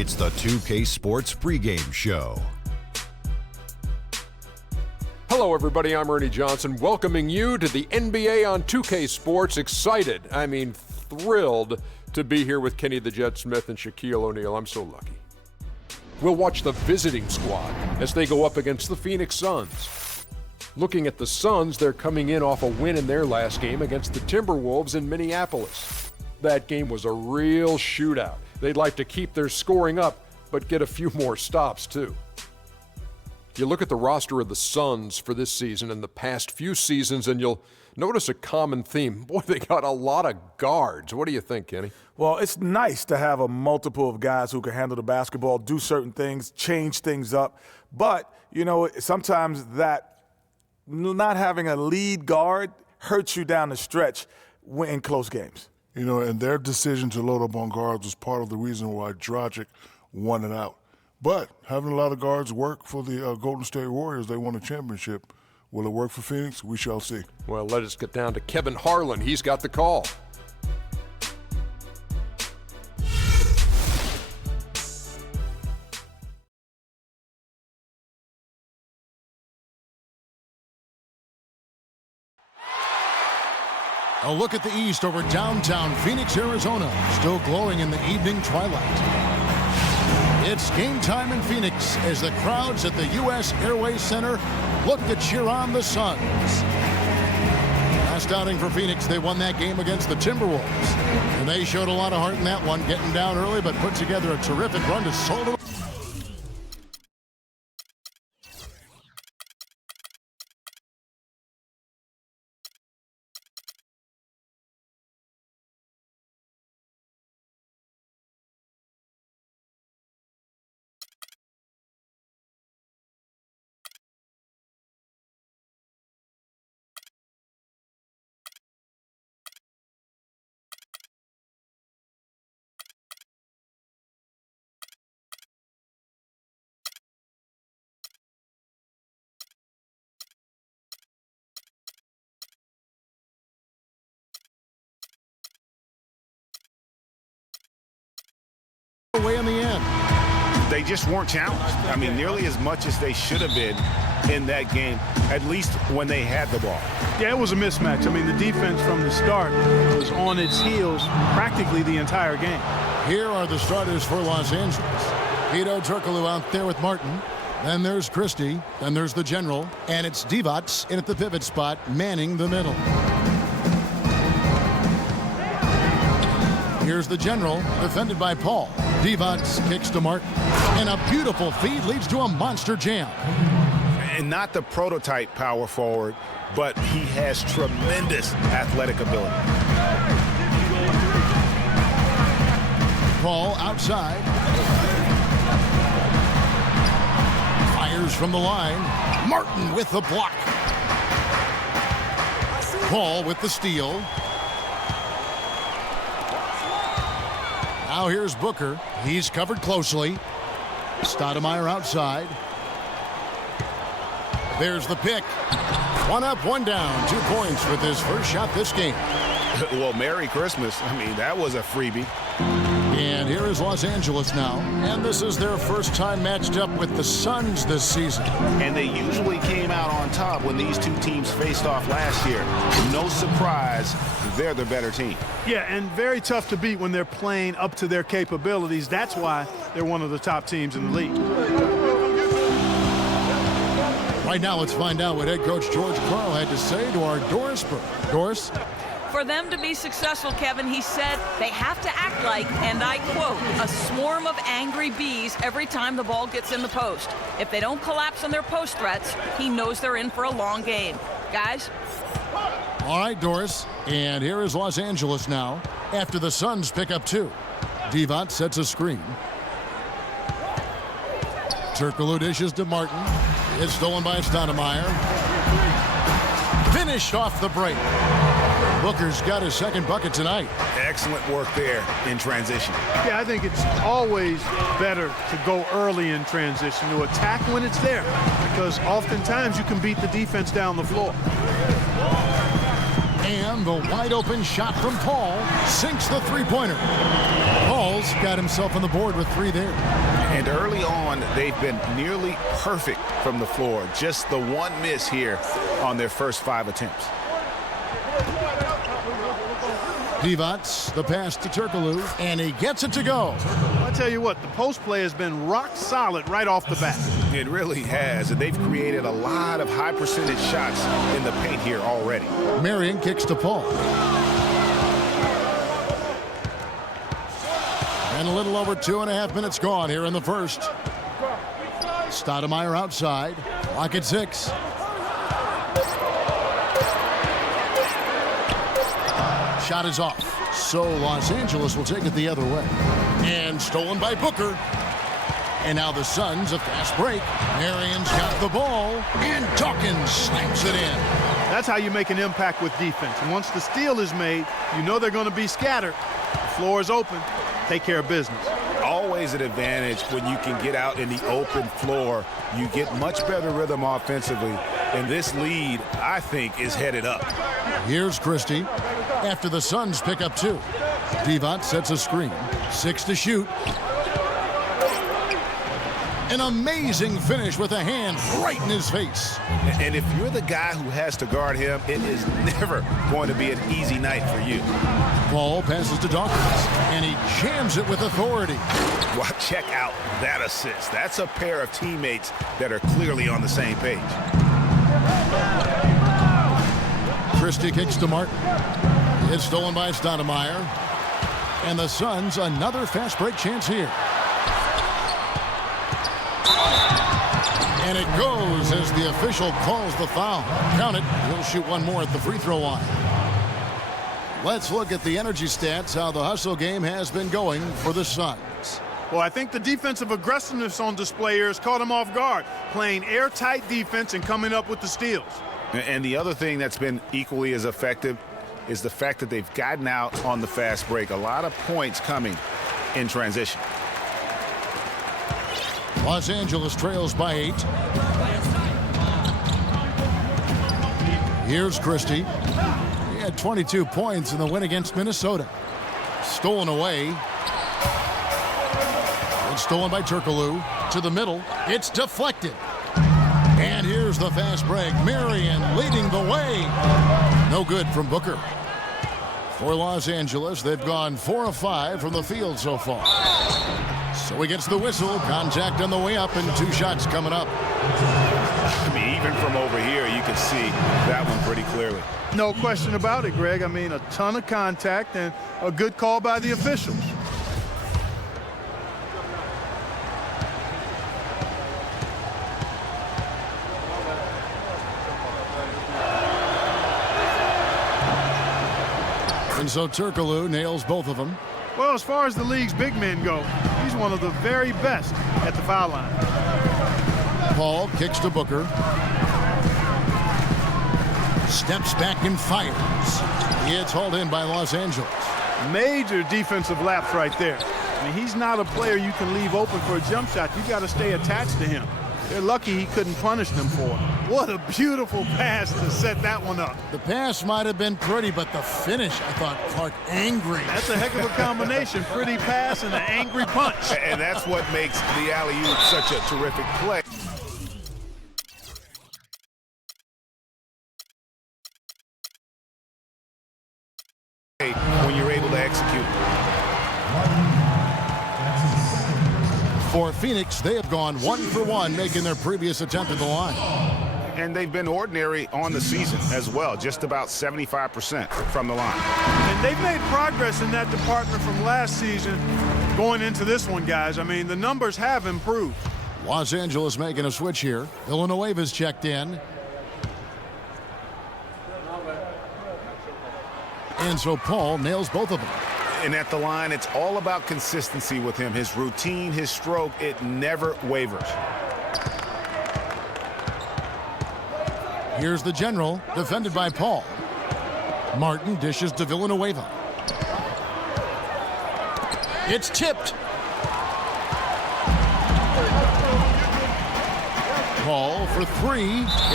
It's the 2K Sports pregame show. Hello, everybody. I'm Ernie Johnson, welcoming you to the NBA on 2K Sports. Excited, thrilled to be here with Kenny the Jet Smith and Shaquille O'Neal. I'm so lucky. We'll watch the visiting squad as they go up against the Phoenix Suns. Looking at the Suns, they're coming in off a win in their last game against the Timberwolves in Minneapolis. That game was a real shootout. They'd like to keep their scoring up, but get a few more stops, too. You look at the roster of the Suns for this season and the past few seasons, and you'll notice a common theme. Boy, they got a lot of guards. What do you think, Kenny? Well, it's nice to have a multiple of guys who can handle the basketball, do certain things, change things up. But, sometimes that not having a lead guard hurts you down the stretch in close games. And their decision to load up on guards was part of the reason why Dragic won it out. But having a lot of guards work for the Golden State Warriors, they won a championship. Will it work for Phoenix? We shall see. Well, let us get down to Kevin Harlan. He's got the call. A look at the east over downtown Phoenix, Arizona, still glowing in the evening twilight. It's game time in Phoenix as the crowds at the U.S. Airways Center look to cheer on the Suns. Last outing for Phoenix, they won that game against the Timberwolves. And they showed a lot of heart in that one, getting down early, but put together a terrific run to solo. Away in the end. They just weren't challenged. Nearly as much as they should have been in that game, at least when they had the ball. Yeah, it was a mismatch. The defense from the start was on its heels practically the entire game. Here are the starters for Los Angeles. Hedo Turkoglu out there with Martin. Then there's Christie. Then there's the general. And it's dvontay in at the pivot spot, manning the middle. Here's the general, defended by Paul. dvontay kicks to Martin. And a beautiful feed leads to a monster jam. And not the prototype power forward, but he has tremendous athletic ability. Paul outside. Fires from the line. Martin with the block. Paul with the steal. Now here's Booker. He's covered closely. Stoudemire outside. There's the pick. One up, one down. 2 points with his first shot this game. Well, Merry Christmas. That was a freebie. And here is Los Angeles now. And this is their first time matched up with the Suns this season. And they usually came out on top when these two teams faced off last year. No surprise, they're the better team. Yeah, and very tough to beat when they're playing up to their capabilities. That's why they're one of the top teams in the league. Right now, let's find out what head coach George Karl had to say to our Doris Burke. Doris? For them to be successful, Kevin, he said they have to act like, and I quote, a swarm of angry bees every time the ball gets in the post. If they don't collapse on their post threats, he knows they're in for a long game. Guys? All right, Doris. And here is Los Angeles now after the Suns pick up 2. dvontay sets a screen. Turkoglu dishes to Martin. It's stolen by Stoudemire. Finished off the break. Booker's got his second bucket tonight. Excellent work there in transition. Yeah, I think it's always better to go early in transition, to attack when it's there, because oftentimes you can beat the defense down the floor. And the wide open shot from Paul sinks the three-pointer. Paul Mills got himself on the board with 3 there. And early on, they've been nearly perfect from the floor. Just the one miss here on their first 5 attempts. dvontay, the pass to Turkoglu, and he gets it to go. I tell you what, the post play has been rock solid right off the bat. It really has, and they've created a lot of high percentage shots in the paint here already. Marion kicks to Paul. And a little over 2.5 minutes gone here in the first. Stoudemire outside. Clock at 6. Shot is off. So Los Angeles will take it the other way. And stolen by Booker. And now the Suns, a fast break. Marion's got the ball. And Dawkins slams it in. That's how you make an impact with defense. And once the steal is made, you know they're going to be scattered. The floor is open. Take care of business. Always an advantage when you can get out in the open floor. You get much better rhythm offensively. And this lead, I think, is headed up. Here's Christie after the Suns pick up 2. dvontay sets a screen. 6 to shoot. An amazing finish with a hand right in his face. And if you're the guy who has to guard him, it is never going to be an easy night for you. Paul passes to Dawkins, and he jams it with authority. Well, check out that assist. That's a pair of teammates that are clearly on the same page. Christie kicks to Martin. It's stolen by Stoudemire. And the Suns, another fast break chance here. And it goes as the official calls the foul. Count it. He'll shoot one more at the free throw line. Let's look at the energy stats, how the hustle game has been going for the Suns. Well, I think the defensive aggressiveness on display here has caught them off guard, playing airtight defense and coming up with the steals. And the other thing that's been equally as effective is the fact that they've gotten out on the fast break. A lot of points coming in transition. Los Angeles trails by 8. Here's Christie. He had 22 points in the win against Minnesota. Stolen away. It's stolen by Turkoglu. To the middle. It's deflected. And here's the fast break. Marion leading the way. No good from Booker. For Los Angeles, they've gone 4 of 5 from the field so far. So he gets the whistle. Contact on the way up, and 2 shots coming up. I mean, even from over here, you can see that one pretty clearly. No question about it, Greg. I mean, a ton of contact and a good call by the officials. And so Turkoglu nails both of them. Well, as far as the league's big men go, he's one of the very best at the foul line. Paul kicks to Booker. Steps back and fires. It's hauled in by Los Angeles. Major defensive lapse right there. I mean, he's not a player you can leave open for a jump shot. You got to stay attached to him. They're lucky he couldn't punish them for it. What a beautiful pass to set that one up. The pass might have been pretty, but the finish, I thought, Clark, angry. That's a heck of a combination. Pretty pass and an angry punch. And that's what makes the alley-oop such a terrific play. When you're able to execute. For Phoenix, they have gone 1 for 1, making their previous attempt at the line. And they've been ordinary on the season as well, just about 75% from the line. And they've made progress in that department from last season going into this one, guys. I mean, the numbers have improved. Los Angeles making a switch here. Villanueva's checked in. And so Paul nails both of them. And at the line, it's all about consistency with him. His routine, his stroke, it never wavers. Here's the general, defended by Paul. Martin dishes to Villanueva. It's tipped. Paul for 3,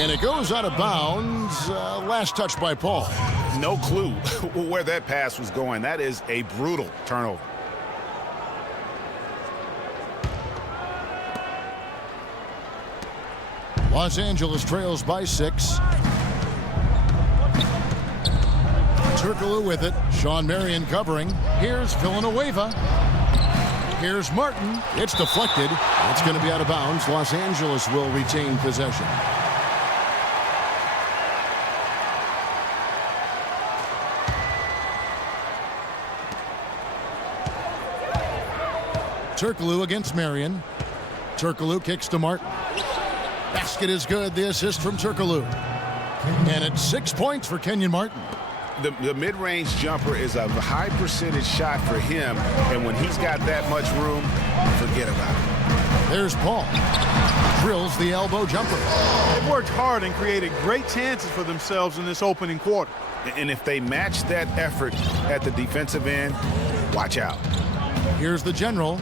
and it goes out of bounds. Last touch by Paul. No clue where that pass was going. That is a brutal turnover. Los Angeles trails by 6. Turkoglu with it. Sean Marion covering. Here's Villanueva. Here's Martin. It's deflected. It's going to be out of bounds. Los Angeles will retain possession. Turkoglu against Marion. Turkoglu kicks to Martin. Basket is good. The assist from Turkoglu. And it's 6 points for Kenyon Martin. The mid-range jumper is a high percentage shot for him, and when he's got that much room, forget about it. There's Paul. Drills the elbow jumper. They've worked hard and created great chances for themselves in this opening quarter. And if they match that effort at the defensive end, watch out. Here's the general.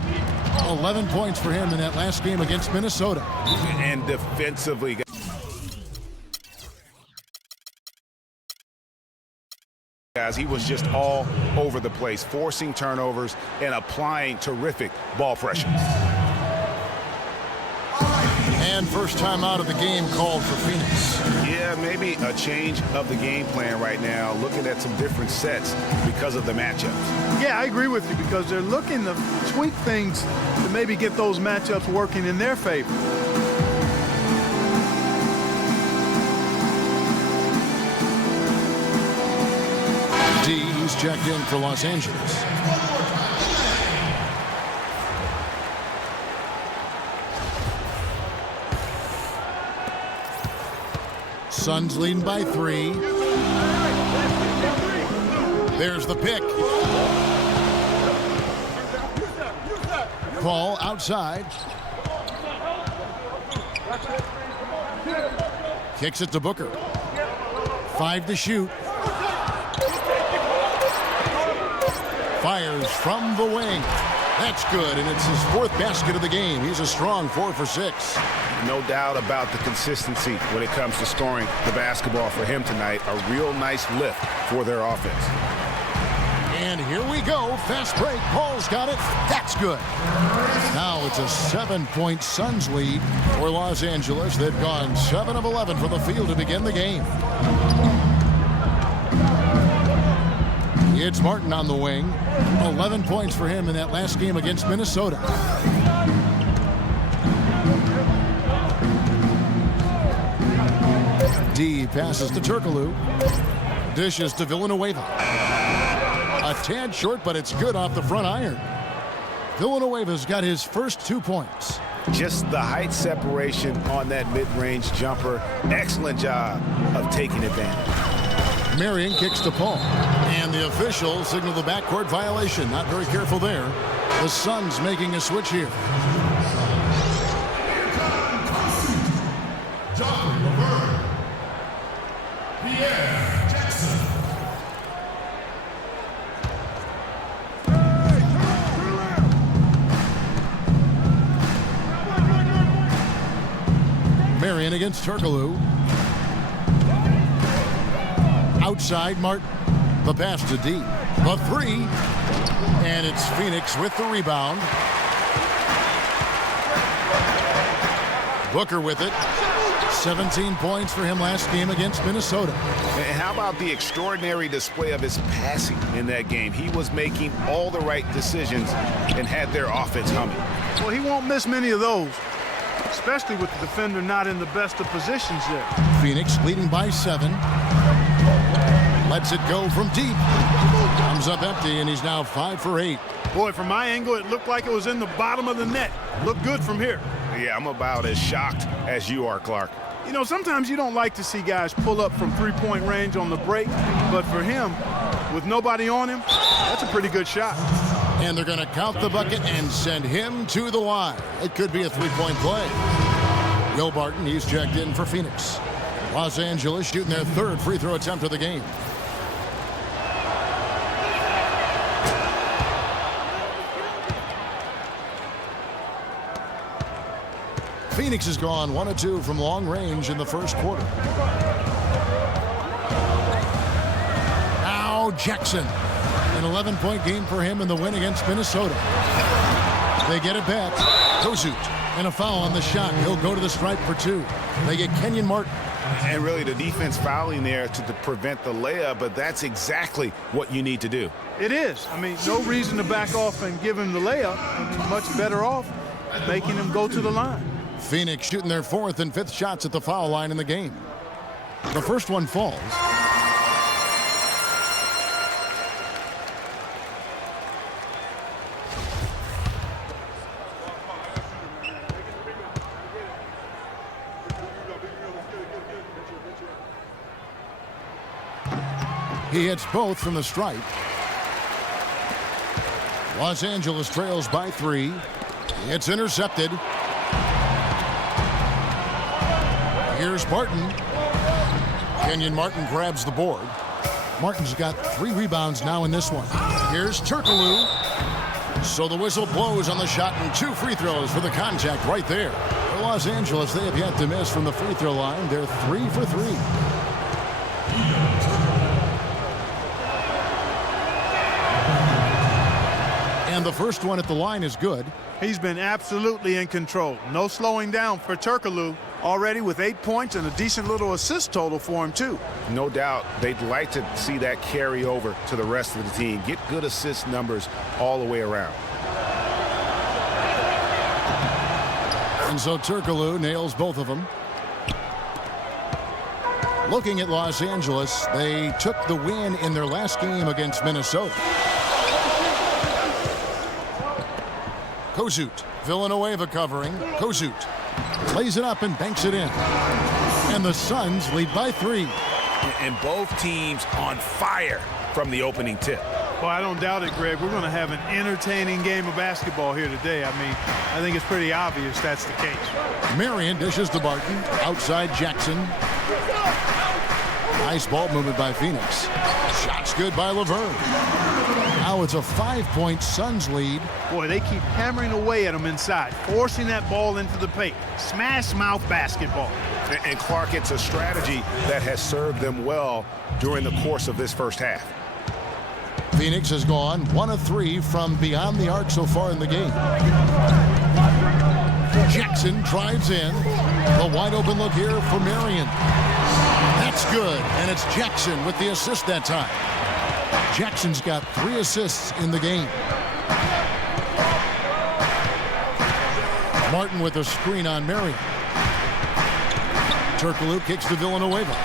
11 points for him in that last game against Minnesota. And defensively, guys, he was just all over the place, forcing turnovers and applying terrific ball pressure. And first time out of the game called for Phoenix. Yeah, maybe a change of the game plan right now, looking at some different sets because of the matchups. Yeah, I agree with you because they're looking to tweak things to maybe get those matchups working in their favor. He's checked in for Los Angeles. Suns leading by 3. There's the pick. Ball outside. Kicks it to Booker. 5 to shoot. Fires from the wing. That's good, and it's his 4th basket of the game. He's a strong 4 for 6. No doubt about the consistency when it comes to scoring the basketball for him tonight. A real nice lift for their offense. And here we go. Fast break. Paul's got it. That's good. Now it's a 7-point Suns lead for Los Angeles. They've gone 7 of 11 from the field to begin the game. It's Martin on the wing. 11 points for him in that last game against Minnesota. D passes to Turkoglu. Dishes to Villanueva. A tad short, but it's good off the front iron. Villanueva's got his first 2 points. Just the height separation on that mid-range jumper. Excellent job of taking advantage. Marion kicks to Paul. And the officials signal the backcourt violation. Not very careful there. The Suns making a switch here. Marion against Turkoglu. Outside Martin. The pass to D. The 3. And it's Phoenix with the rebound. Booker with it. 17 points for him last game against Minnesota. And how about the extraordinary display of his passing in that game? He was making all the right decisions and had their offense humming. Well, he won't miss many of those, especially with the defender not in the best of positions there. Phoenix leading by 7. Lets it go from deep. Comes up empty, and he's now 5 for 8. Boy, from my angle, it looked like it was in the bottom of the net. Looked good from here. Yeah, I'm about as shocked as you are, Clark. You know, sometimes you don't like to see guys pull up from three-point range on the break, but for him, with nobody on him, that's a pretty good shot. And they're going to count the bucket and send him to the line. It could be a 3-point play. Will Barton, he's checked in for Phoenix. Los Angeles shooting their 3rd free throw attempt of the game. Phoenix has gone 1 of 2 from long range in the first quarter. Now Jackson. An 11-point game for him in the win against Minnesota. They get it back. Kosuth. And a foul on the shot. He'll go to the stripe for 2. They get Kenyon Martin. And really the defense fouling there to prevent the layup, but that's exactly what you need to do. It is. I mean, no reason to back off and give him the layup. I mean, much better off making him go to the line. Phoenix shooting their 4th and 5th shots at the foul line in the game. The first one falls. He hits both from the stripe. Los Angeles trails by 3. It's intercepted. Here's Martin. Kenyon Martin grabs the board. Martin's got 3 rebounds now in this one. Here's Turkoglu. So the whistle blows on the shot and 2 free throws for the contact right there. For Los Angeles, they have yet to miss from the free throw line. They're 3 for 3. And the first one at the line is good. He's been absolutely in control. No slowing down for Turkoglu. Already with 8 points and a decent little assist total for him, too. No doubt they'd like to see that carry over to the rest of the team. Get good assist numbers all the way around. And so Turkoglu nails both of them. Looking at Los Angeles, they took the win in their last game against Minnesota. Kozut, Villanueva covering. Kozut plays it up and banks it in. And the Suns lead by 3. And both teams on fire from the opening tip. Well, I don't doubt it, Greg. We're going to have an entertaining game of basketball here today. I mean, I think it's pretty obvious that's the case. Marion dishes to Barton. Outside Jackson. Nice ball movement by Phoenix. Shot's good by Laverne. Now it's a 5-point Suns lead. Boy, they keep hammering away at him inside, forcing that ball into the paint. Smash mouth basketball. And Clark, it's a strategy that has served them well during the course of this first half. Phoenix has gone 1 of 3 from beyond the arc so far in the game. Jackson drives in. The wide open look here for Marion. That's good, and it's Jackson with the assist that time. Jackson's got 3 assists in the game. Martin with a screen on Marion. Turkoglu kicks to Villanueva.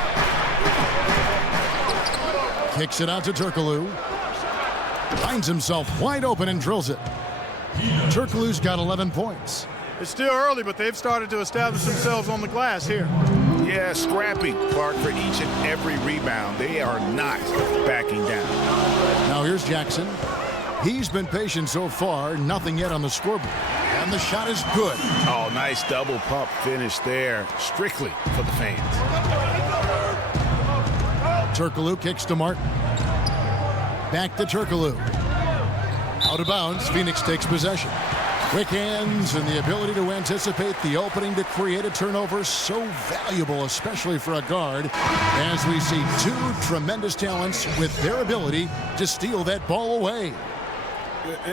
Kicks it out to Turkoglu. Finds himself wide open and drills it. Turkoglu's got 11 points. It's still early, but they've started to establish themselves on the glass here. Yeah, scrappy, Clark, for each and every rebound. They are not backing down. Now here's Jackson. He's been patient so far, nothing yet on the scoreboard. And the shot is good. Oh, nice double pump finish there, strictly for the fans. Turkoglu kicks to Martin. Back to Turkoglu. Out of bounds, Phoenix takes possession. Quick hands and the ability to anticipate the opening to create a turnover, so valuable, especially for a guard, as we see 2 tremendous talents with their ability to steal that ball away.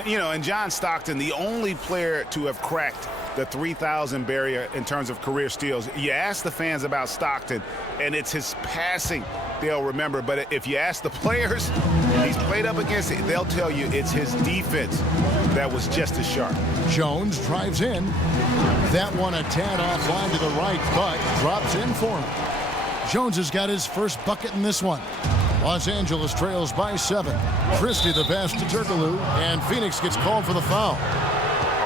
You know, and John Stockton, the only player to have cracked the 3,000 barrier in terms of career steals. You ask the fans about Stockton, and it's his passing they'll remember. But if you ask the players he's played up against, they'll tell you it's his defense that was just as sharp. Jones drives in. That one a tad offline to the right, but drops in for him. Jones has got his first bucket in this one. Los Angeles trails by 7. Christie the pass to Turkoglu, and Phoenix gets called for the foul.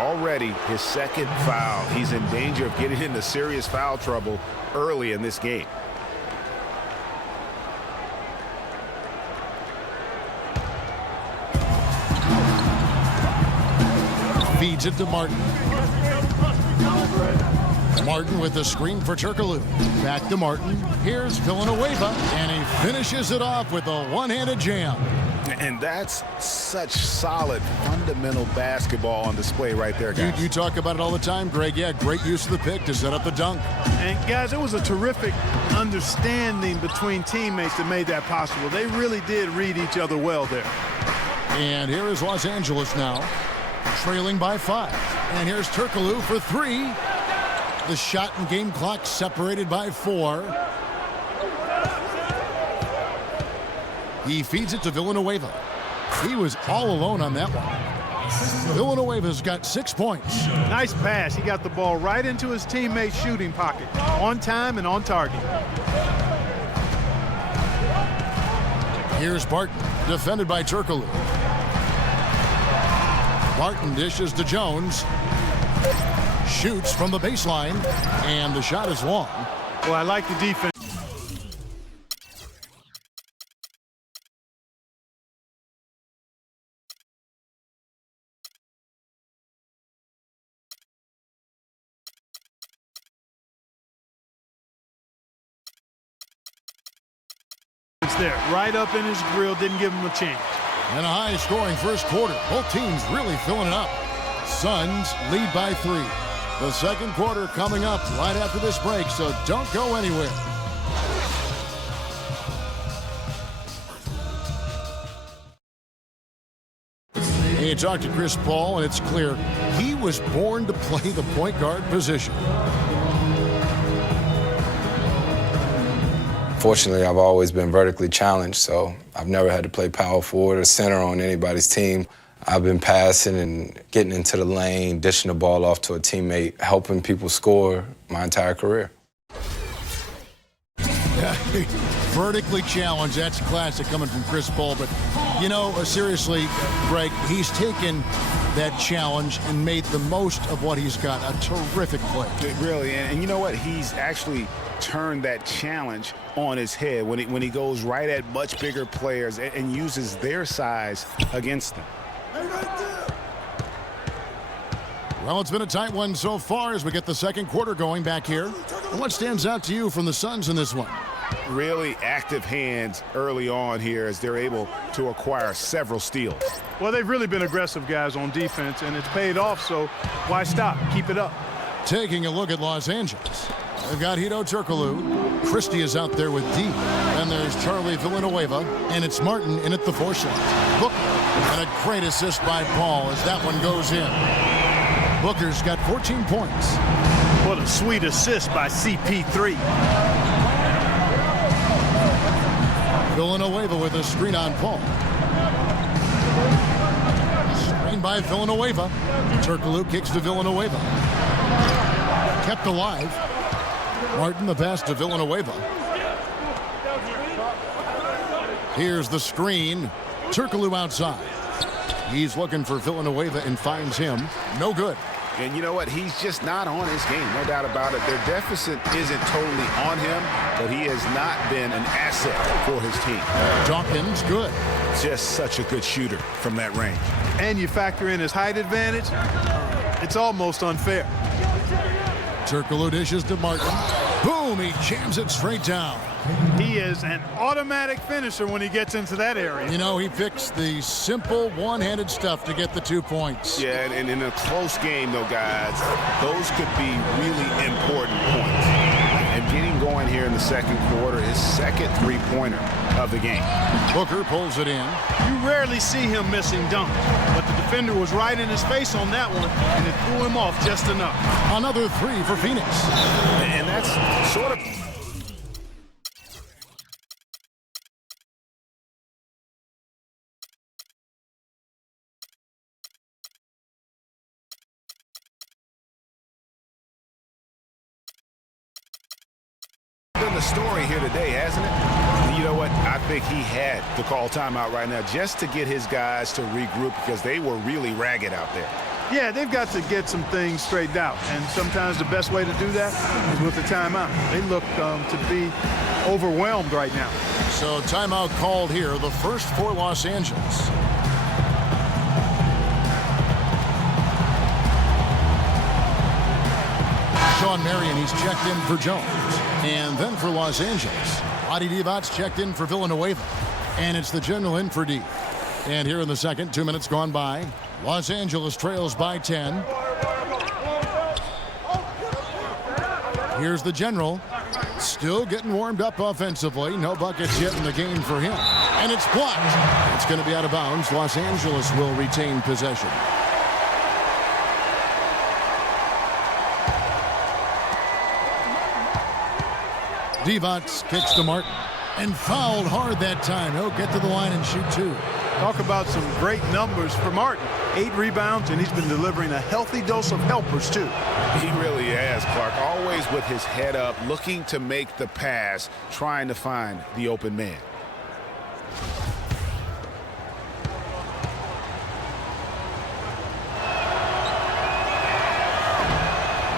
Already his second foul. He's in danger of getting into serious foul trouble early in this game. Feeds it to Martin. Martin with the screen for Turkoglu. Back to Martin. Here's Villanueva, and he finishes it off with a one-handed jam. And that's such solid, fundamental basketball on display right there, guys. You talk about it all the time, Greg. Yeah, great use of the pick to set up the dunk. And, guys, it was a terrific understanding between teammates that made that possible. They really did read each other well there. And here is Los Angeles now. trailing by 5. And here's Turkoglu for 3. The shot and game clock separated by 4. He feeds it to Villanueva. He was all alone on that one. Villanueva's got 6 points. Nice pass. He got the ball right into his teammate's shooting pocket. On time and on target. Here's Barton, defended by Turkoglu. Barton dishes to Jones. Shoots from the baseline, and the shot is long. Well, I like the defense. There, right up in his grill, didn't give him a chance. And a high-scoring first quarter. Both teams really filling it up. Suns lead by 3. The second quarter coming up right after this break, so don't go anywhere. You talk to Chris Paul, and it's clear he was born to play the point guard position. Fortunately, I've always been vertically challenged, so I've never had to play power forward or center on anybody's team. I've been passing and getting into the lane, dishing the ball off to a teammate, helping people score my entire career. Vertically challenged, that's classic coming from Chris Paul. But, you know, seriously, Greg, he's taken that challenge and made the most of what he's got. A terrific play. Really, and you know what? He's actually turned that challenge on his head when he goes right at much bigger players and uses their size against them. Well, it's been a tight one so far as we get the second quarter going back here. And what stands out to you from the Suns in this one? Really active hands early on here as they're able to acquire several steals. Well, they've really been aggressive guys on defense, and it's paid off, so why stop? Keep it up. Taking a look at Los Angeles. They've got Hedo Turkoglu. Christie is out there with D. And there's Charlie Villanueva. And it's Martin in at the 4 slot. Booker. And a great assist by Paul as that one goes in. Booker's got 14 points. What a sweet assist by CP3. Villanueva with a screen on Paul. Screen by Villanueva. Turkoglu kicks to Villanueva. Kept alive. Martin the pass to Villanueva. Here's the screen. Turkoglu outside. He's looking for Villanueva and finds him. No good. And you know what? He's just not on his game, no doubt about it. Their deficit isn't totally on him, but he has not been an asset for his team. Dawkins, good. Just such a good shooter from that range. And you factor in his height advantage, it's almost unfair. Turkoglu dishes to Martin. Boom, he jams it straight down. He is an automatic finisher when he gets into that area. You know, he picks the simple one-handed stuff to get the 2 points. Yeah, and in a close game, though, guys, those could be really important points. And getting going here in the second quarter, his second three-pointer of the game. Booker pulls it in. You rarely see him missing dunks, but the defender was right in his face on that one, and it threw him off just enough. Another 3 for Phoenix. And that's sort of... been the story here today, hasn't it? You know what? I think he had to call timeout right now just to get his guys to regroup because they were really ragged out there. Yeah, they've got to get some things straightened out, and sometimes the best way to do that is with the timeout. They look to be overwhelmed right now. So timeout called here, the first for Los Angeles. Sean Marion, he's checked in for Jones. And then for Los Angeles, Vlade Divot's checked in for Villanueva. And it's the general in for D. And here in the second, 2 minutes gone by. Los Angeles trails by 10. Here's the general. Still getting warmed up offensively. No buckets yet in the game for him. And it's blocked. It's going to be out of bounds. Los Angeles will retain possession. dvontay kicks to Martin. And fouled hard that time. He'll get to the line and shoot 2. Talk about some great numbers for Martin. 8 rebounds, and he's been delivering a healthy dose of helpers, too. He really has, Clark. Always with his head up, looking to make the pass, trying to find the open man.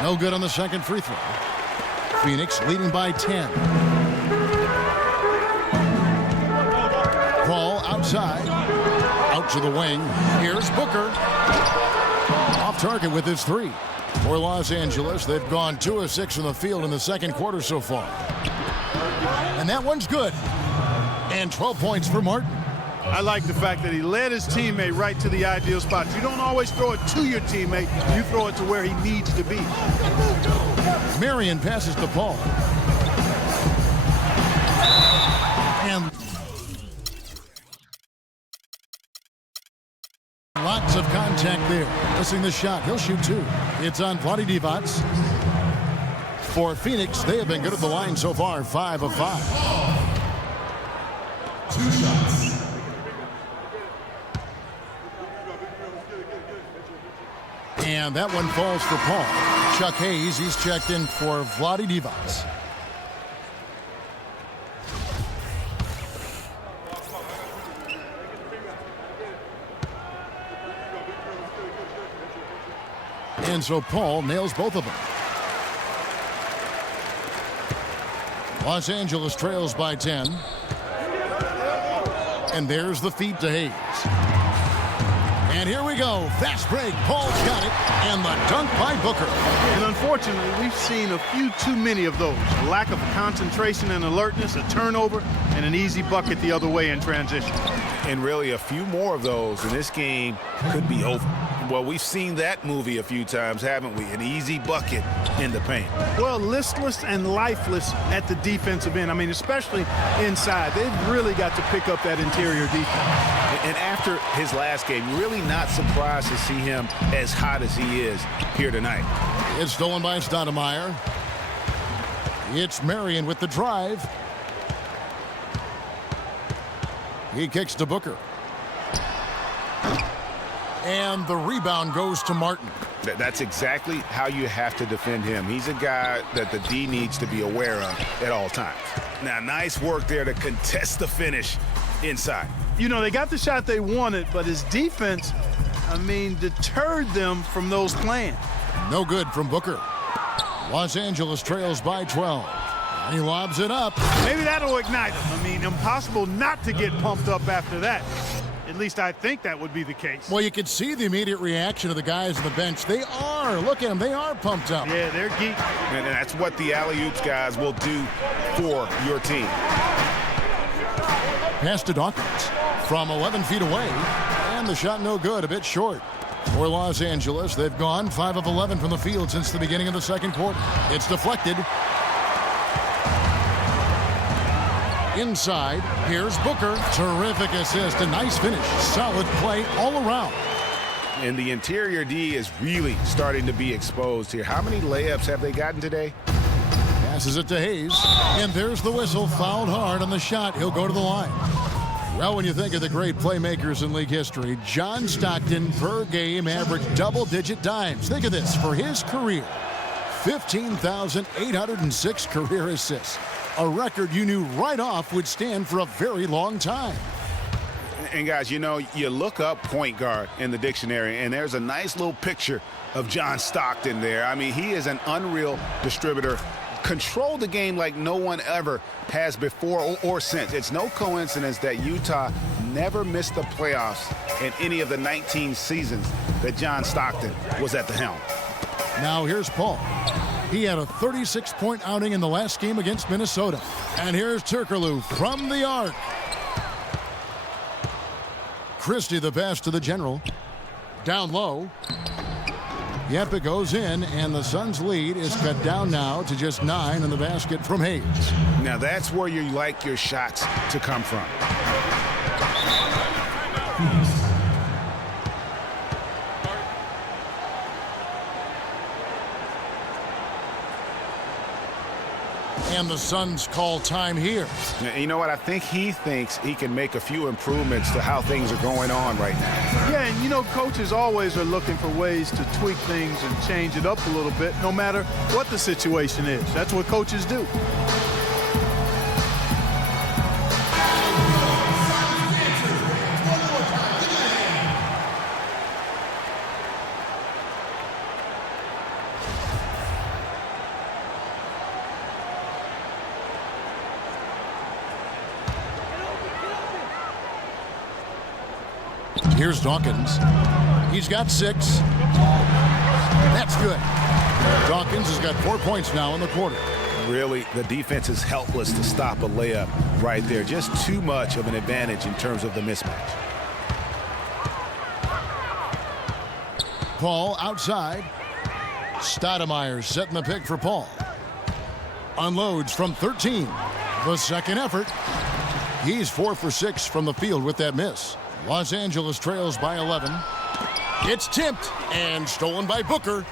No good on the second free throw. Phoenix leading by 10. Paul outside. Out to the wing. Here's Booker. Off target with his 3. For Los Angeles, they've gone 2 of 6 in the field in the second quarter so far. And that one's good. And 12 points for Martin. I like the fact that he led his teammate right to the ideal spot. You don't always throw it to your teammate. You throw it to where he needs to be. Marion passes the ball. And lots of contact there. Missing the shot. He'll shoot 2. It's on Vlade Divac. For Phoenix, they have been good at the line so far. 5 of 5. 2 shots. And that one falls for Paul. Chuck Hayes, he's checked in for Vlade Divac. And so Paul nails both of them. Los Angeles trails by 10. And there's the feed to Hayes. And here we go. Fast break. Paul's got it. And the dunk by Booker. And unfortunately, we've seen a few too many of those. A lack of concentration and alertness, a turnover, and an easy bucket the other way in transition. And really a few more of those, and this game could be over. Well, we've seen that movie a few times, haven't we? An easy bucket in the paint. Well, listless and lifeless at the defensive end. I mean, especially inside. They've really got to pick up that interior defense. And after his last game, really not surprised to see him as hot as he is here tonight. It's stolen by Stoudemire. It's Marion with the drive. He kicks to Booker. And the rebound goes to Martin. That's exactly how you have to defend him. He's a guy that the D needs to be aware of at all times. Now, nice work there to contest the finish inside. You know, they got the shot they wanted, but his defense, I mean, deterred them from those plans. No good from Booker. Los Angeles trails by 12. He lobs it up. Maybe that'll ignite him. I mean, impossible not to get pumped up after that. At least I think that would be the case. Well, you could see the immediate reaction of the guys on the bench. They are. Look at them. They are pumped up. Yeah, they're geeked. And that's what the alley-oops guys will do for your team. Pass to Dawkins from 11 feet away. And the shot no good, a bit short. For Los Angeles, they've gone 5 of 11 from the field since the beginning of the second quarter. It's deflected. Inside, here's Booker. Terrific assist, a nice finish. Solid play all around. And the interior D is really starting to be exposed here. How many layups have they gotten today? Passes it to Hayes. And there's the whistle. Fouled hard on the shot. He'll go to the line. Well, when you think of the great playmakers in league history, John Stockton per game averaged double-digit dimes. Think of this. For his career, 15,806 career assists. A record you knew right off would stand for a very long time. And guys, you know, you look up point guard in the dictionary, and there's a nice little picture of John Stockton there. I mean, he is an unreal distributor. Controlled the game like no one ever has before or since. It's no coincidence that Utah never missed the playoffs in any of the 19 seasons that John Stockton was at the helm. Now here's Paul. He had a 36-point outing in the last game against Minnesota. And here's Turkoglu from the arc. Christie the pass to the general. Down low. Yep, it goes in, and the Suns' lead is cut down now to just 9 in the basket from Hayes. Now that's where you like your shots to come from. And the Suns call time here. You know what? I think he thinks he can make a few improvements to how things are going on right now. Yeah, and you know, coaches always are looking for ways to tweak things and change it up a little bit, no matter what the situation is. That's what coaches do. Here's Dawkins. He's got 6. That's good. Dawkins has got 4 points now in the quarter. Really, the defense is helpless to stop a layup right there. Just too much of an advantage in terms of the mismatch. Paul outside. Stoudemire setting the pick for Paul. Unloads from 13. The second effort. He's 4 for 6 from the field with that miss. Los Angeles trails by 11. It's tipped and stolen by Booker.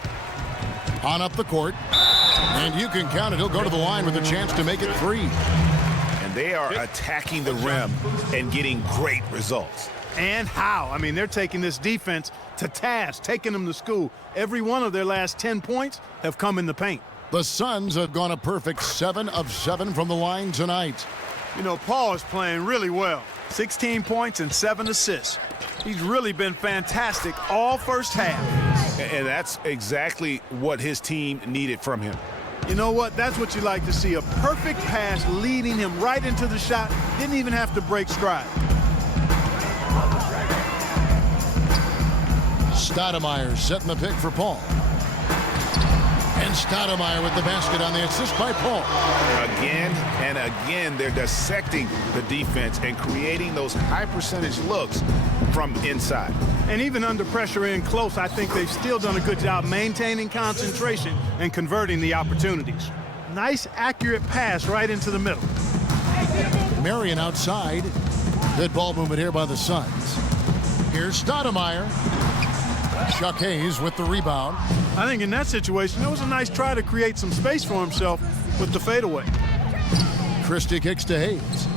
On up the court. And you can count it. He'll go to the line with a chance to make it 3. And they are attacking the rim and getting great results. And how? I mean, they're taking this defense to task, taking them to school. Every one of their last 10 points have come in the paint. The Suns have gone a perfect 7 of 7 from the line tonight. You know, Paul is playing really well. 16 points and 7 assists. He's really been fantastic all first half. And that's exactly what his team needed from him. You know what? That's what you like to see. A perfect pass leading him right into the shot. Didn't even have to break stride. Stoudemire setting the pick for Paul. And Stoudemire with the basket on the assist by Paul. Again and again, they're dissecting the defense and creating those high percentage looks from inside. And even under pressure in close, I think they've still done a good job maintaining concentration and converting the opportunities. Nice, accurate pass right into the middle. Marion outside. Good ball movement here by the Suns. Here's Stoudemire. Chuck Hayes with the rebound. I think in that situation, it was a nice try to create some space for himself with the fadeaway. Christie kicks to Hayes.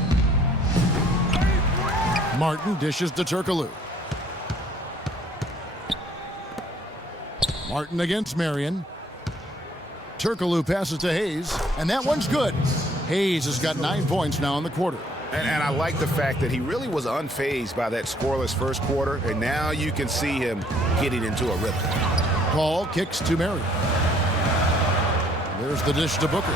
Martin dishes to Turkoglu. Martin against Marion. Turkoglu passes to Hayes, and that one's good. Hayes has got 9 points now in the quarter. And I like the fact that he really was unfazed by that scoreless first quarter, and now you can see him getting into a rhythm. Paul kicks to Marion. There's the dish to Booker.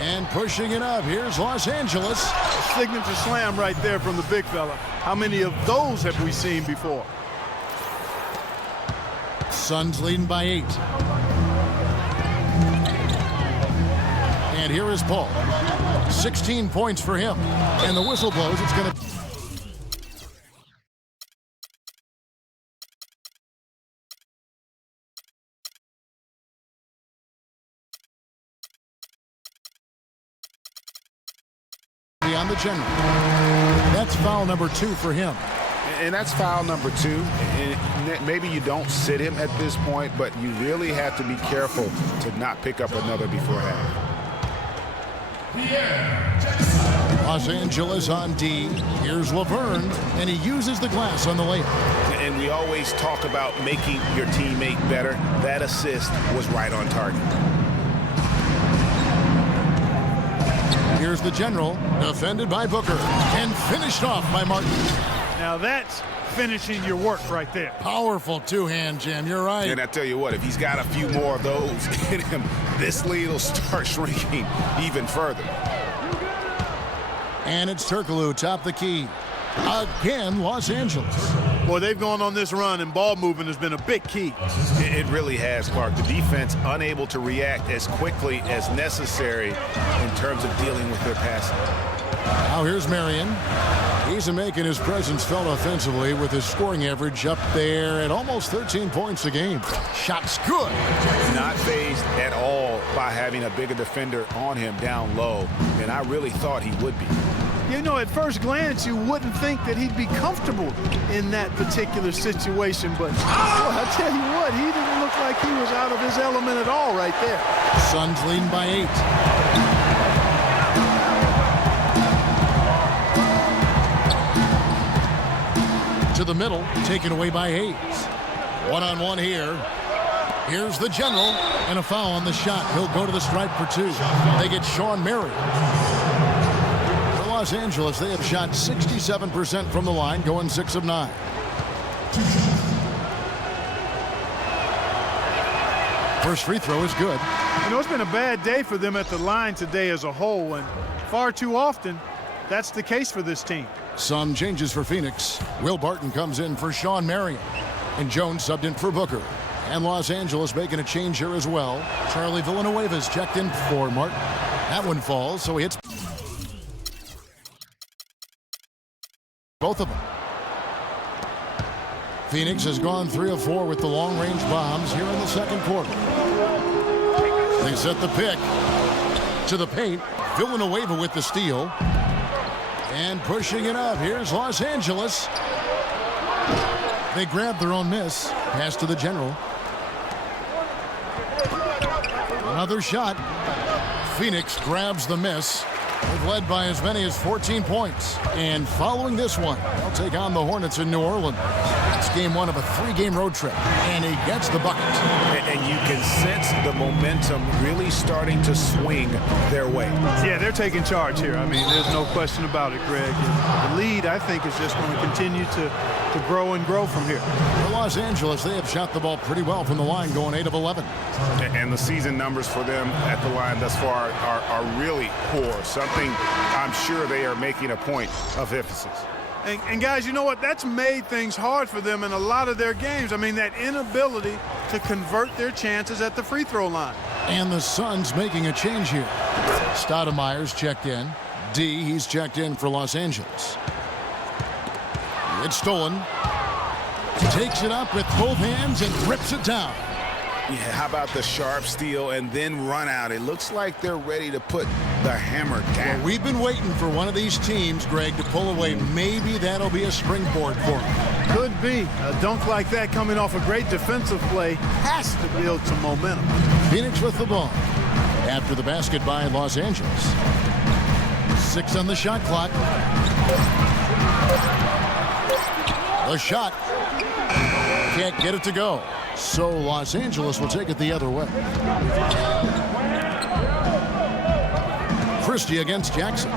And pushing it up, here's Los Angeles. A signature slam right there from the big fella. How many of those have we seen before? Suns leading by 8. And here is Paul. 16 points for him. And the whistle blows. It's going to... on the general. That's foul number 2 for him. And that's foul number 2. And maybe you don't sit him at this point, but you really have to be careful to not pick up another before half. Los Angeles on D. Here's Laverne, and he uses the glass on the layup. And we always talk about making your teammate better. That assist was right on target. Here's the general, defended by Booker, and finished off by Martin. Now that's finishing your work right there. Powerful two-hand jam, you're right. And I tell you what, if he's got a few more of those in him, this lead will start shrinking even further. And it's Turkoglu top the key. Again, Los Angeles. Boy, they've gone on this run, and ball movement has been a big key. It really has, Clark. The defense unable to react as quickly as necessary in terms of dealing with their passing. Now here's Marion. He's making his presence felt offensively with his scoring average up there at almost 13 points a game. Shot's good. Not fazed at all by having a bigger defender on him down low, and I really thought he would be. You know, at first glance, you wouldn't think that he'd be comfortable in that particular situation, but boy, I tell you what, he didn't look like he was out out of his element at all right there. Suns leading by 8. To the middle, taken away by Hayes. One-on-one here. Here's the general, and a foul on the shot. He'll go to the stripe for 2. They get Sean Mary. For Los Angeles, they have shot 67% from the line, going 6 of 9. First free throw is good. You know, it's been a bad day for them at the line today as a whole, and far too often, that's the case for this team. Some changes for Phoenix. Will Barton comes in for Sean Marion, and Jones subbed in for Booker. And Los Angeles making a change here as well. Charlie Villanueva's checked in for Martin. That one falls, so he hits both of them. Phoenix has gone 3 of 4 with the long-range bombs here in the second quarter. They set the pick to the paint. Villanueva with the steal. And pushing it up. Here's Los Angeles. They grab their own miss. Pass to the general. Another shot. Phoenix grabs the miss. They've led by as many as 14 points. And following this one, they'll take on the Hornets in New Orleans. It's game 1 of a 3-game road trip. And he gets the bucket. And you can sense the momentum really starting to swing their way. Yeah, they're taking charge here. I mean, there's no question about it, Greg. The lead, I think, is just going to continue to grow and grow from here. For Los Angeles, they have shot the ball pretty well from the line, going 8 of 11. And the season numbers for them at the line thus far are really poor. Something I'm sure they are making a point of emphasis. And guys, you know what? That's made things hard for them in a lot of their games. I mean, that inability to convert their chances at the free throw line. And the Suns making a change here. Stoudemire's checked in. D, he's checked in for Los Angeles. It's stolen. Takes it up with both hands and rips it down. Yeah, how about the sharp steal and then run out? It looks like they're ready to put the hammer down. Well, we've been waiting for one of these teams, Greg, to pull away. Maybe that'll be a springboard for them. Could be. A dunk like that coming off a great defensive play has to build some momentum. Phoenix with the ball. After the basket by Los Angeles. 6 on the shot clock. The shot. Can't get it to go. So Los Angeles will take it the other way. Christie against Jackson.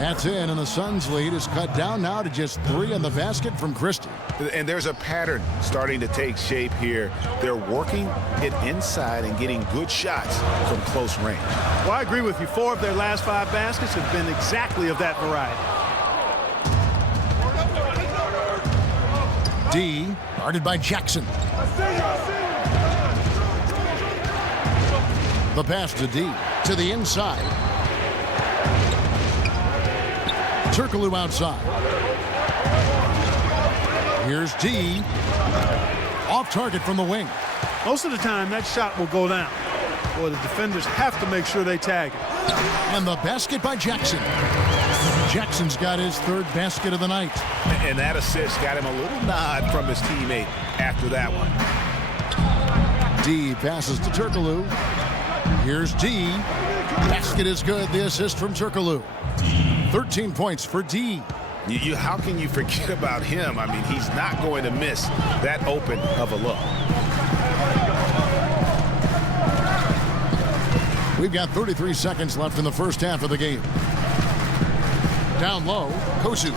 That's in, and the Suns' lead is cut down now to just 3 on the basket from Christie. And there's a pattern starting to take shape here. They're working it inside and getting good shots from close range. Well, I agree with you. 4 of their last 5 baskets have been exactly of that variety. D, guarded by Jackson. The pass to D, to the inside. Turkoglu outside. Here's D, off target from the wing. Most of the time, that shot will go down. Boy, the defenders have to make sure they tag it. And the basket by Jackson. Jackson's got his 3rd basket of the night. And that assist got him a little nod from his teammate after that one. D passes to Turkoglu. Here's D. Basket is good. The assist from Turkoglu. 13 points for D. How can you forget about him? I mean, he's not going to miss that open of a look. We've got 33 seconds left in the first half of the game. Down low, Kosut.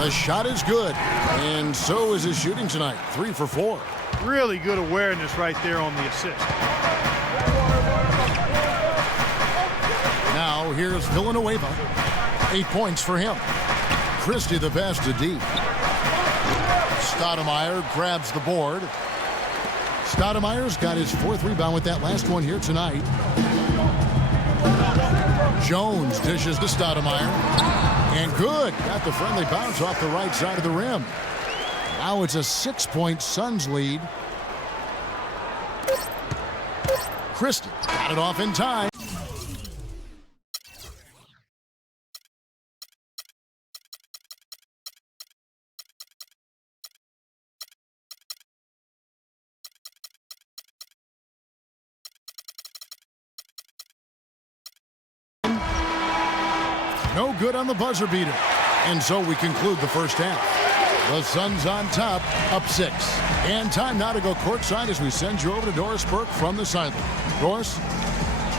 The shot is good, and so is his shooting tonight. 3 for 4. Really good awareness right there on the assist. Now here's Villanueva. 8 points for him. Christie the pass to D. Stoudemire grabs the board. Stoudemire's got his 4th rebound with that last one here tonight. Jones dishes to Stoudemire. And good. Got the friendly bounce off the right side of the rim. Now it's a 6-point Suns lead. Christie got it off in time. No good on the buzzer beater. And so we conclude the first half. The Suns on top, up 6. And time now to go courtside as we send you over to Doris Burke from the sideline. Doris?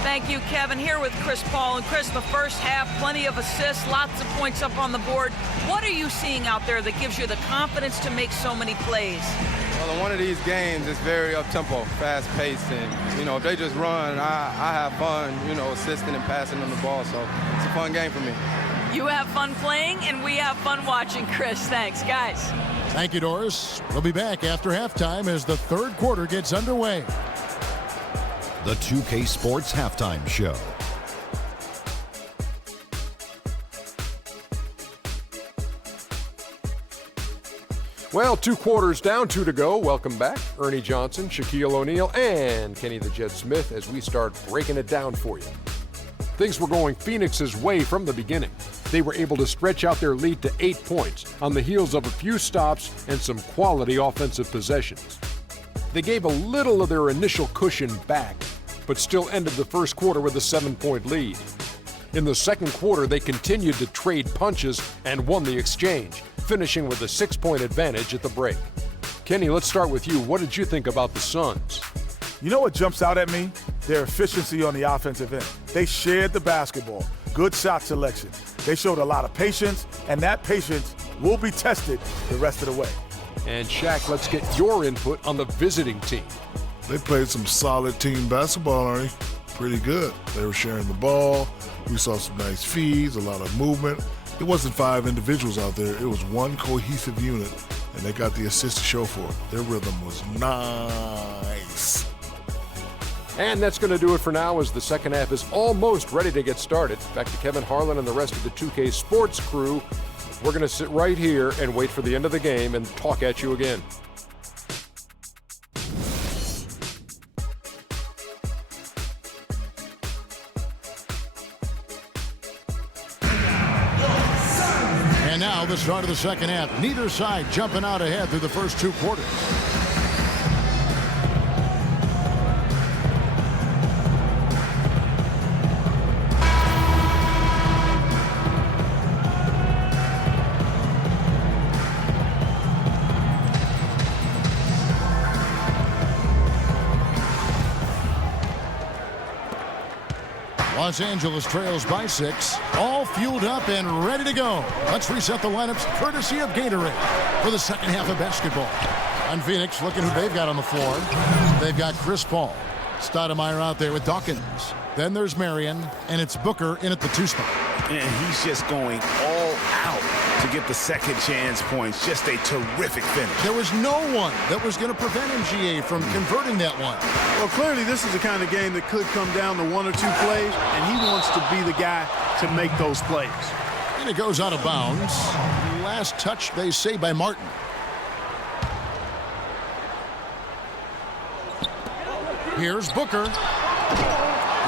Thank you, Kevin. Here with Chris Paul. And Chris, the first half, plenty of assists, lots of points up on the board. What are you seeing out there that gives you the confidence to make so many plays? Well, in one of these games, it's very up-tempo, fast-paced, and, if they just run, I have fun, assisting and passing them the ball, so it's a fun game for me. You have fun playing, and we have fun watching, Chris. Thanks, guys. Thank you, Doris. We'll be back after halftime as the third quarter gets underway. The 2K Sports Halftime Show. Well, 2 quarters down, 2 to go. Welcome back. Ernie Johnson, Shaquille O'Neal, and Kenny the Jet Smith as we start breaking it down for you. Things were going Phoenix's way from the beginning. They were able to stretch out their lead to 8 points on the heels of a few stops and some quality offensive possessions. They gave a little of their initial cushion back, but still ended the first quarter with a 7-point lead. In the second quarter, they continued to trade punches and won the exchange, finishing with a 6-point advantage at the break. Kenny, let's start with you. What did you think about the Suns? You know what jumps out at me? Their efficiency on the offensive end. They shared the basketball. Good shot selection. They showed a lot of patience, and that patience will be tested the rest of the way. And Shaq, let's get your input on the visiting team. They played some solid team basketball, Ernie. Pretty good. They were sharing the ball. We saw some nice feeds, a lot of movement. It wasn't 5 individuals out there. It was one cohesive unit, and they got the assist to show for it. Their rhythm was nice. And that's going to do it for now as the second half is almost ready to get started. Back to Kevin Harlan and the rest of the 2K Sports crew. We're going to sit right here and wait for the end of the game and talk at you again. And now the start of the second half. Neither side jumping out ahead through the first 2 quarters. Los Angeles trails by 6, all fueled up and ready to go. Let's reset the lineups courtesy of Gatorade for the second half of basketball. On Phoenix, looking who they've got on the floor. They've got Chris Paul. Stoudemire out there with Dawkins. Then there's Marion, and it's Booker in at the 2 spot. And he's just going all out to get the second chance points. Just a terrific finish. There was no one that was going to prevent MGA from converting that one. Well, clearly this is the kind of game that could come down to 1 or 2 plays, and he wants to be the guy to make those plays. And it goes out of bounds. Last touch, they say, by Martin. Here's Booker.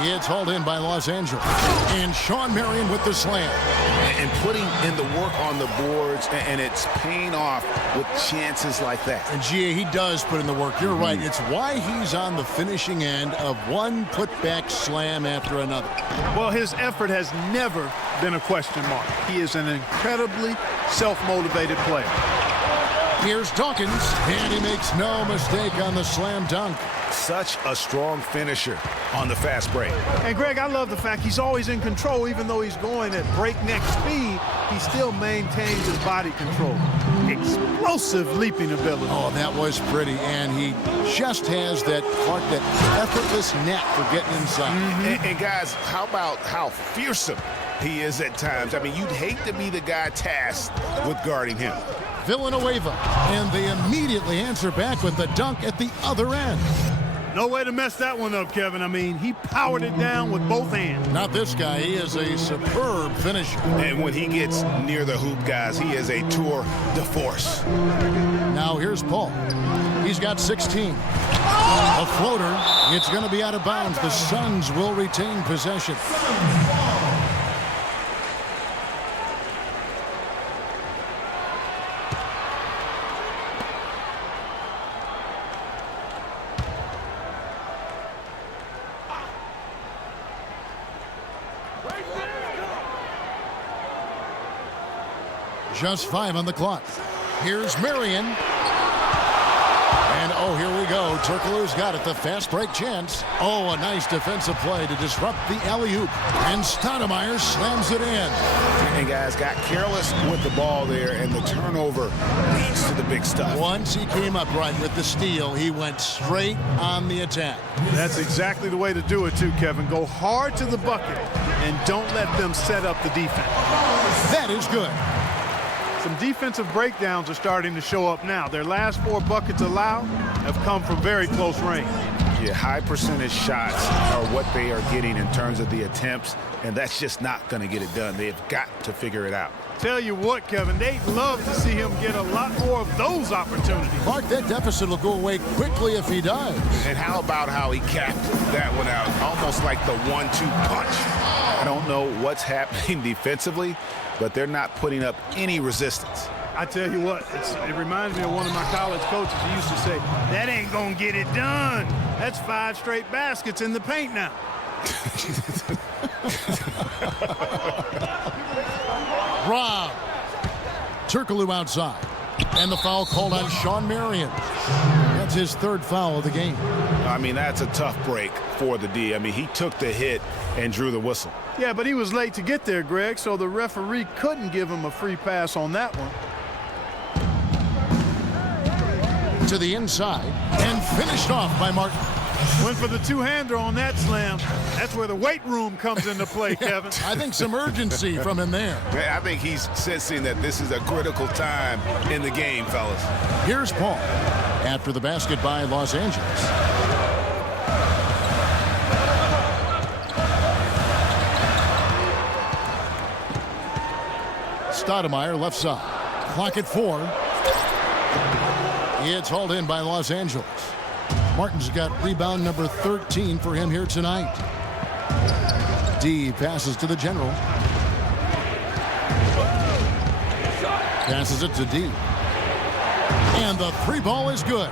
It's hauled in by Los Angeles. And Sean Marion with the slam. And putting in the work on the boards, and it's paying off with chances like that. And GA, he does put in the work. You're right. It's why he's on the finishing end of one putback slam after another. Well, his effort has never been a question mark. He is an incredibly self-motivated player. Here's Dawkins, and he makes no mistake on the slam dunk. Such a strong finisher on the fast break. And Greg, I love the fact he's always in control. Even though he's going at breakneck speed, he still maintains his body control. Explosive leaping ability. Oh, that was pretty. And he just has that effortless knack for getting inside. And guys, how about how fearsome he is at times? I mean, you'd hate to be the guy tasked with guarding him. Villanueva, and they immediately answer back with the dunk at the other end. No way to mess that one up, Kevin. I mean, he powered it down with both hands. Not this guy. He is a superb finisher. And when he gets near the hoop, guys, he is a tour de force. Now here's Paul. He's got 16. A floater. It's going to be out of bounds. The Suns will retain possession. Just 5 on the clock. Here's Marion. And, oh, here we go. Turkoglu's got it. The fast break chance. Oh, a nice defensive play to disrupt the alley-oop. And Stoudemire slams it in. And guys got careless with the ball there, and the turnover leads to the big stuff. Once he came up right with the steal, he went straight on the attack. That's exactly the way to do it, too, Kevin. Go hard to the bucket and don't let them set up the defense. That is good. Some defensive breakdowns are starting to show up now. Their last 4 buckets allowed have come from very close range. Yeah, high percentage shots are what they are getting in terms of the attempts, and that's just not going to get it done. They've got to figure it out. Tell you what, Kevin, they'd love to see him get a lot more of those opportunities. Mark, that deficit will go away quickly if he does. And how about how he capped that one out? Almost like the 1-2 punch. I don't know what's happening defensively, but they're not putting up any resistance. I tell you what, it reminds me of one of my college coaches. He used to say, that ain't going to get it done. That's 5 straight baskets in the paint now. Rob. Turkoglu outside. And the foul called on Sean Marion. That's his 3rd foul of the game. I mean, that's a tough break for the D. I mean, he took the hit and drew the whistle. Yeah, but he was late to get there, Greg, so the referee couldn't give him a free pass on that one. To the inside and finished off by Martin. Went for the two-hander on that slam. That's where the weight room comes into play, Kevin. I think some urgency from him there. I think he's sensing that this is a critical time in the game, fellas. Here's Paul after the basket by Los Angeles. Stoudemire left side. Clock at 4. It's hauled in by Los Angeles. Martin's got rebound number 13 for him here tonight. D passes to the general. Passes it to D. And the 3 ball is good.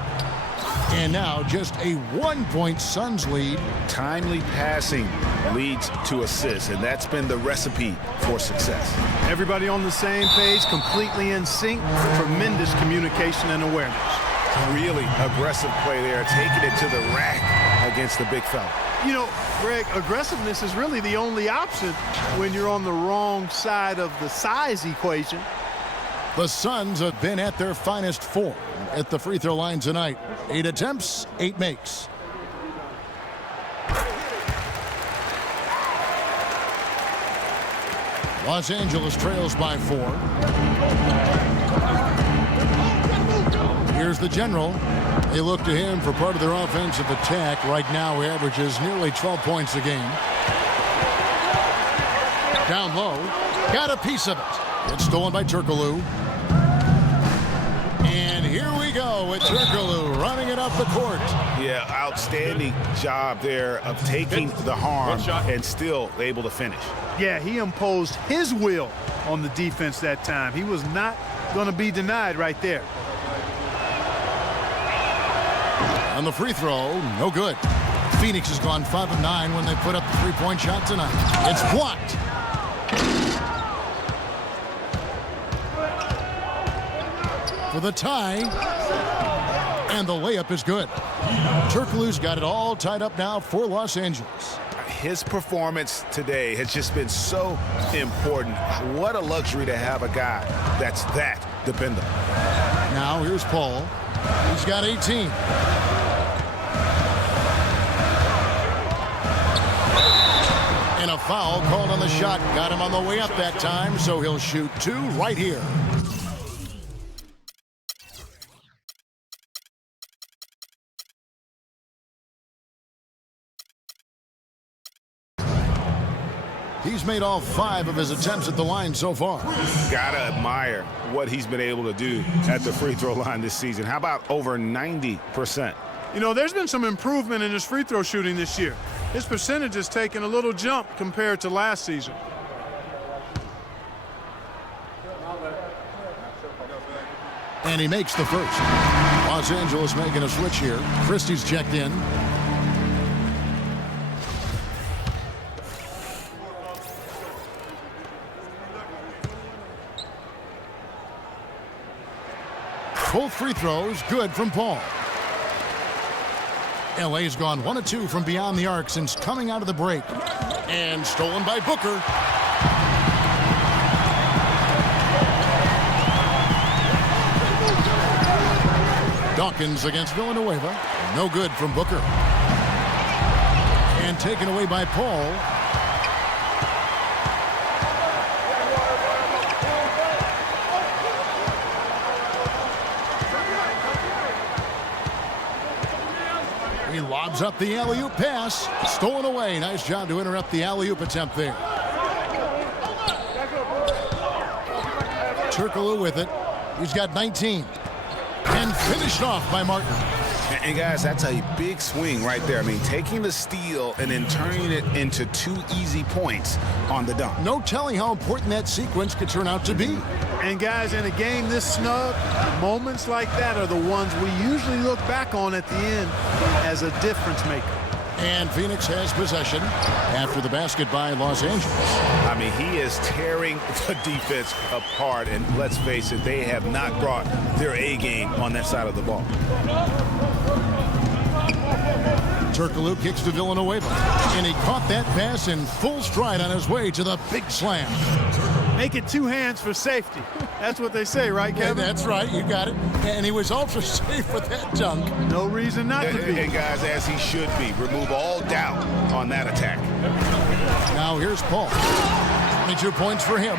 And now just a 1-point Suns lead. Timely passing leads to assists, and that's been the recipe for success. Everybody on the same page, completely in sync. Tremendous communication and awareness. Really aggressive play there, taking it to the rack against the big fella. You know, Greg, aggressiveness is really the only option when you're on the wrong side of the size equation. The Suns have been at their finest form at the free throw line tonight. 8 attempts, 8 makes. Los Angeles trails by 4. Here's the general. They look to him for part of their offensive attack. Right now, he averages nearly 12 points a game. Down low. Got a piece of it. It's stolen by Turkoglu. And here we go with Turkoglu running it up the court. Yeah, outstanding job there of taking the harm and still able to finish. Yeah, he imposed his will on the defense that time. He was not going to be denied right there. On the free throw, no good. Phoenix has gone 5 of 9 when they put up the 3-point shot tonight. It's blocked. For the tie. And the layup is good. Turkoglu's got it all tied up now for Los Angeles. His performance today has just been so important. What a luxury to have a guy that's that dependable. Now here's Paul. He's got 18. And a foul called on the shot. Got him on the way up that time, so he'll shoot 2 right here. He's made all 5 of his attempts at the line so far. Gotta admire what he's been able to do at the free throw line this season. How about over 90%? You know, there's been some improvement in his free throw shooting this year. His percentage has taken a little jump compared to last season. And he makes the first. Los Angeles making a switch here. Christie's checked in. Both free throws good from Paul. LA's gone 1 of 2 from beyond the arc since coming out of the break. And stolen by Booker. Dawkins against Villanueva. No good from Booker. And taken away by Paul. He lobs up the alley-oop pass. Stolen away. Nice job to interrupt the alley-oop attempt there. Turkoglu with it. He's got 19. And finished off by Martin. And guys, that's a big swing right there. I mean, taking the steal and then turning it into 2 easy points on the dunk. No telling how important that sequence could turn out to be. And guys, in a game this snug, moments like that are the ones we usually look back on at the end as a difference maker. And Phoenix has possession after the basket by Los Angeles. I mean, he is tearing the defense apart, and let's face it, they have not brought their A game on that side of the ball. Turkoglu kicks to Villanueva, and he caught that pass in full stride on his way to the big slam. Make it 2 hands for safety. That's what they say, right, Kevin? Yeah, that's right. You got it. And he was ultra safe with that dunk. No reason not to be. And guys, as he should be, remove all doubt on that attack. Now here's Paul. 22 points for him.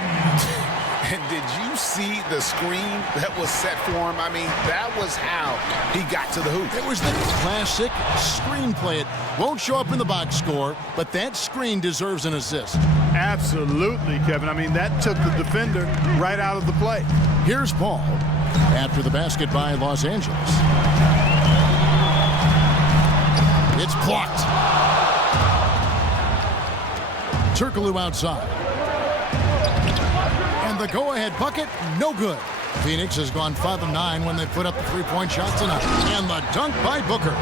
And did you see the screen that was set for him? I mean, that was how he got to the hoop. It was the classic screenplay. It won't show up in the box score, but that screen deserves an assist. Absolutely, Kevin. I mean, that took the defender right out of the play. Here's Paul after the basket by Los Angeles. It's blocked. Turkoglu outside. And the go-ahead bucket, no good. Phoenix has gone 5 of 9 when they put up the 3-point shot tonight. And the dunk by Booker.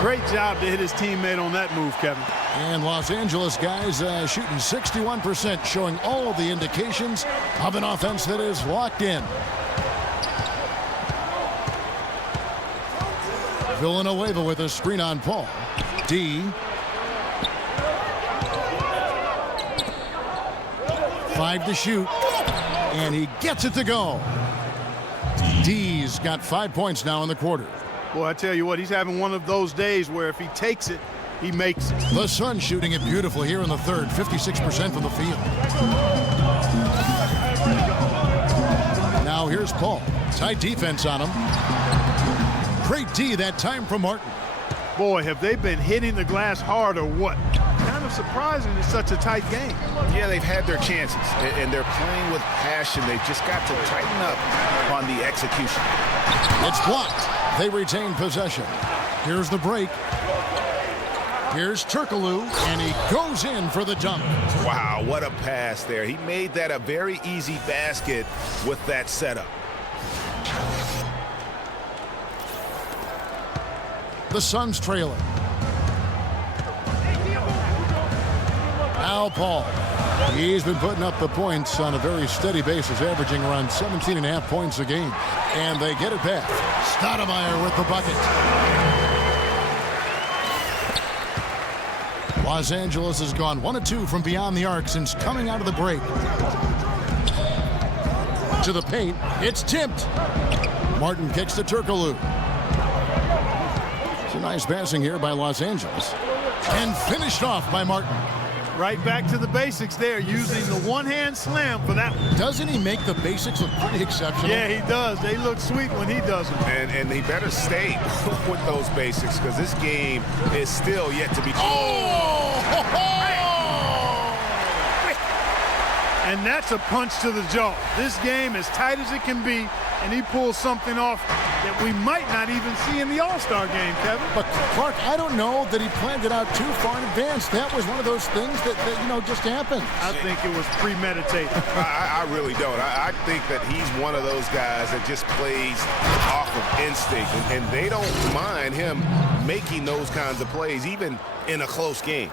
Great job to hit his teammate on that move, Kevin. And Los Angeles guys shooting 61%, showing all the indications of an offense that is locked in. Villanueva with a screen on Paul. D. 5 to shoot. And he gets it to go. D's got 5 points now in the quarter. Boy, I tell you what, he's having one of those days where if he takes it, he makes it. The Suns shooting it beautiful here in the third, 56% from the field. Now here's Paul. Tight defense on him. Great D that time from Martin. Boy, have they been hitting the glass hard or what? Kind of surprising it's such a tight game. Yeah, they've had their chances, and they're playing with passion. They've just got to tighten up on the execution. It's blocked. They retain possession. Here's the break. Here's Turkoglu, and he goes in for the dunk. Wow, what a pass there. He made that a very easy basket with that setup. The Suns trailing. Now Paul. He's been putting up the points on a very steady basis, averaging around 17.5 points a game. And they get it back. Stoudemire with the bucket. Los Angeles has gone 1 of 2 from beyond the arc since coming out of the break. To the paint. It's tipped. Martin kicks to Turkoglu. It's a nice passing here by Los Angeles. And finished off by Martin. Right back to the basics there, using the one-hand slam for that one. Doesn't he make the basics look pretty exceptional? Yeah, he does. They look sweet when he does them. And he better stay with those basics because this game is still yet to be. And that's a punch to the jaw. This game as tight as it can be, and he pulls something off that we might not even see in the All-Star game, Kevin. But Clark, I don't know that he planned it out too far in advance. That was one of those things that just happened. I think it was premeditated. I really don't. I think that he's one of those guys that just plays off of instinct, and they don't mind him making those kinds of plays, even in a close game.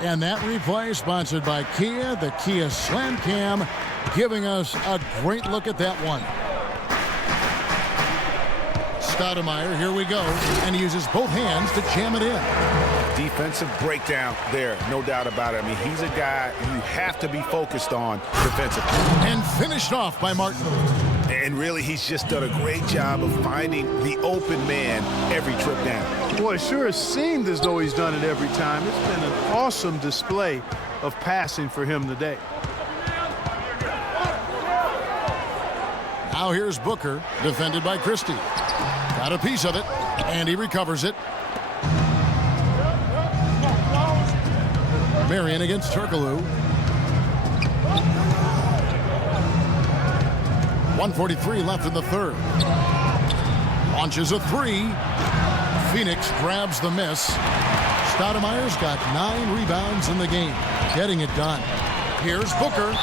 And that replay sponsored by Kia, the Kia Slam Cam, giving us a great look at that one. Stoudemire, here we go. And he uses both hands to jam it in. Defensive breakdown there, no doubt about it. I mean, he's a guy you have to be focused on defensively. And finished off by Martin. And really, he's just done a great job of finding the open man every trip down. Boy, it sure has seemed as though he's done it every time. It's been an awesome display of passing for him today. Now here's Booker, defended by Christie. Got a piece of it, and he recovers it. Marion against Turkoglu. 1:43 left in the third. Launches a three. Phoenix grabs the miss. Stoudemire's got 9 rebounds in the game, getting it done. Here's Booker.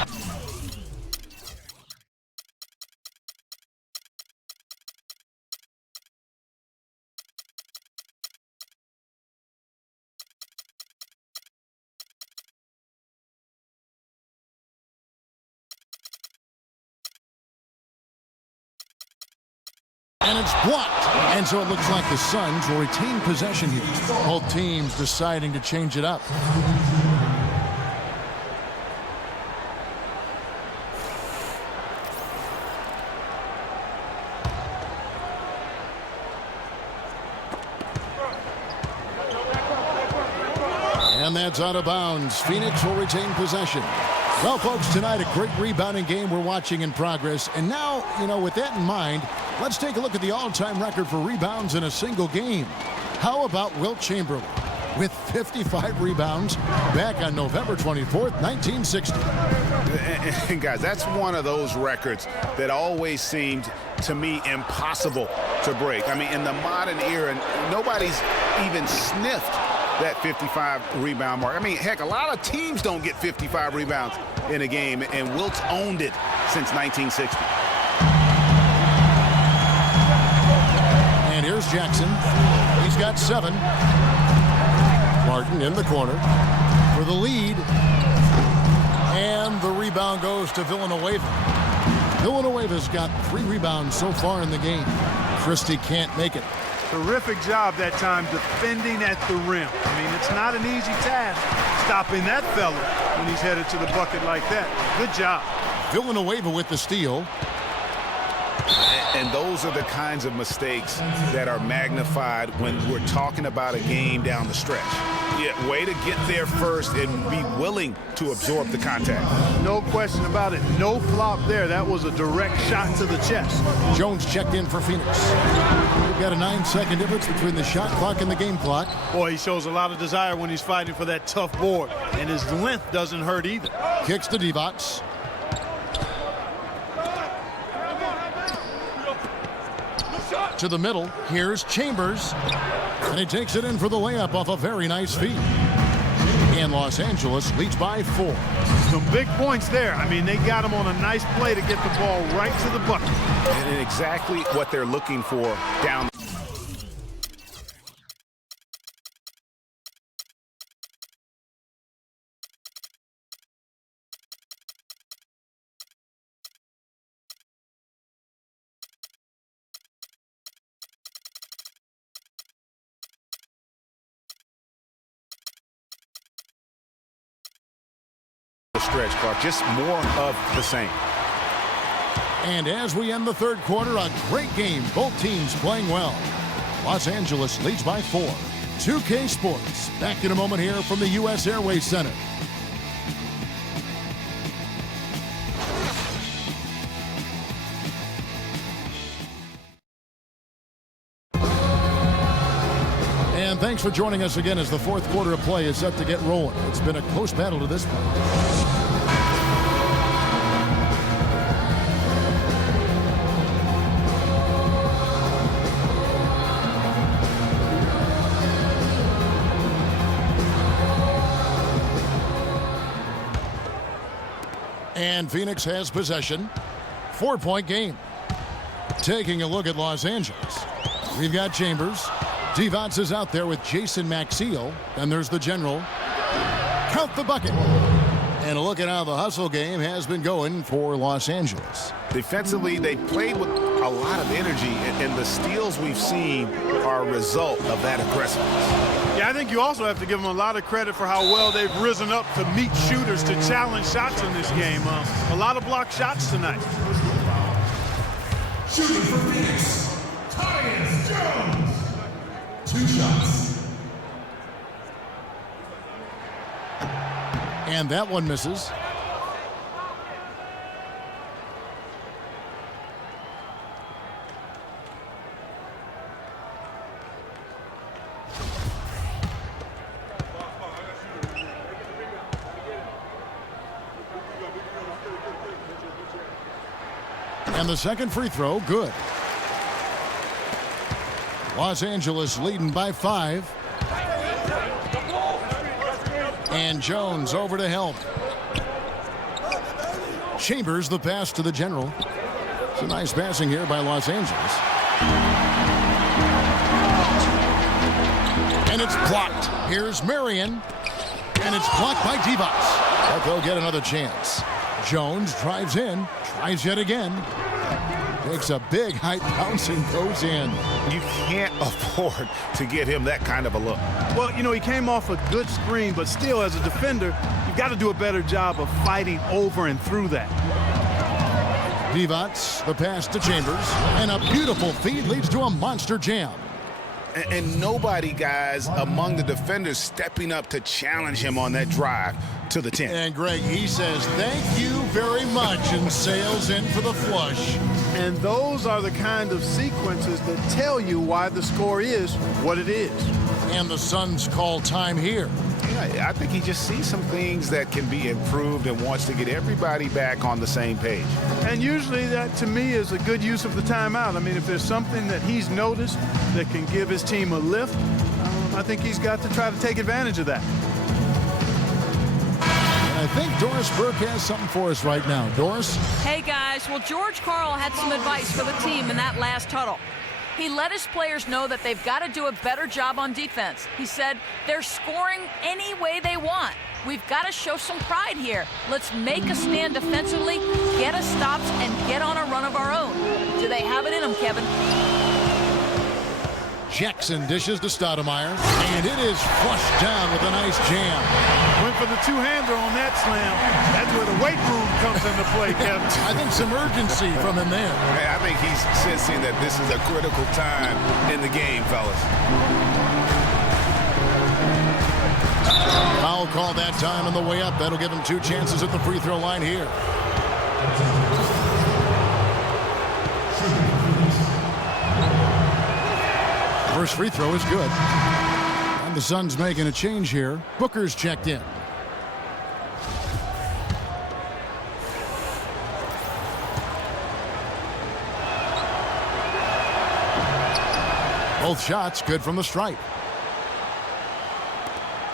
And it's blocked. And so it looks like the Suns will retain possession here. Both teams deciding to change it up. And that's out of bounds. Phoenix will retain possession. Well, folks, tonight a great rebounding game we're watching in progress. And now, with that in mind, let's take a look at the all-time record for rebounds in a single game. How about Wilt Chamberlain with 55 rebounds back on November 24th, 1960. And guys, that's one of those records that always seemed to me impossible to break. I mean, in the modern era, nobody's even sniffed that 55 rebound mark. I mean, heck, a lot of teams don't get 55 rebounds in a game, and Wilt's owned it since 1960. And here's Jackson. He's got 7. Martin in the corner for the lead. And the rebound goes to Villanueva. Villanueva's got 3 rebounds so far in the game. Christie can't make it. Terrific job that time defending at the rim. I mean, it's not an easy task stopping that fella when he's headed to the bucket like that. Good job. Villanueva with the steal. And those are the kinds of mistakes that are magnified when we're talking about a game down the stretch. Yeah, way to get there first and be willing to absorb the contact. No question about it. No flop there. That was a direct shot to the chest. Jones checked in for Phoenix. We've got a 9-second difference between the shot clock and the game clock. Boy, he shows a lot of desire when he's fighting for that tough board. And his length doesn't hurt either. Kicks to Divac. To the middle. Here's Chambers. And he takes it in for the layup off a very nice feed. And Los Angeles leads by 4. Some big points there. I mean, they got him on a nice play to get the ball right to the bucket. And exactly what they're looking for down. Stretch, Clark, just more of the same. And as we end the third quarter, a great game. Both teams playing well. Los Angeles leads by 4. 2K Sports, back in a moment here from the U.S. Airways Center. And thanks for joining us again as the fourth quarter of play is set to get rolling. It's been a close battle to this point. And Phoenix has possession. 4-point game. Taking a look at Los Angeles. We've got Chambers. Divac is out there with Jason Maxiell. And there's the general. Count the bucket. And a look at how the hustle game has been going for Los Angeles. Defensively, they played with a lot of energy, and the steals we've seen are a result of that aggressiveness. Yeah, I think you also have to give them a lot of credit for how well they've risen up to meet shooters to challenge shots in this game. A lot of blocked shots tonight. Shooting for Phoenix, Tyus Jones. 2 shots. And that one misses. And the second free throw, good. Los Angeles leading by 5. And Jones over to help. Chambers the pass to the general. It's a nice passing here by Los Angeles. And it's blocked. Here's Marion. And it's blocked by Divac. But they'll get another chance. Jones drives in, tries yet again. Takes a big height bounce and goes in. You can't afford to get him that kind of a look. Well, you know, he came off a good screen, but still, as a defender, you've got to do a better job of fighting over and through that. Divac, the pass to Chambers, and a beautiful feed leads to a monster jam. And nobody, guys, among the defenders stepping up to challenge him on that drive to the 10. And Greg, he says, thank you very much, and sails in for the flush. And those are the kind of sequences that tell you why the score is what it is. And the Suns call time here. Yeah, I think he just sees some things that can be improved and wants to get everybody back on the same page. And usually that, to me, is a good use of the timeout. I mean, if there's something that he's noticed that can give his team a lift, I think he's got to try to take advantage of that. I think Doris Burke has something for us right now. Doris? Hey, guys. Well, George Karl had some advice for the team in that last huddle. He let his players know that they've got to do a better job on defense. He said they're scoring any way they want. We've got to show some pride here. Let's make a stand defensively, get us stops, and get on a run of our own. Do they have it in them, Kevin? Jackson dishes to Stoudemire, and it is flushed down with a nice jam. Went for the two-hander on that slam. That's where the weight room comes into play, Kevin. I think some urgency from him there. I think he's sensing that this is a critical time in the game, fellas. Foul call that time on the way up. That'll give him 2 chances at the free throw line here. First free throw is good. And the Suns making a change here. Booker's checked in. Both shots good from the stripe.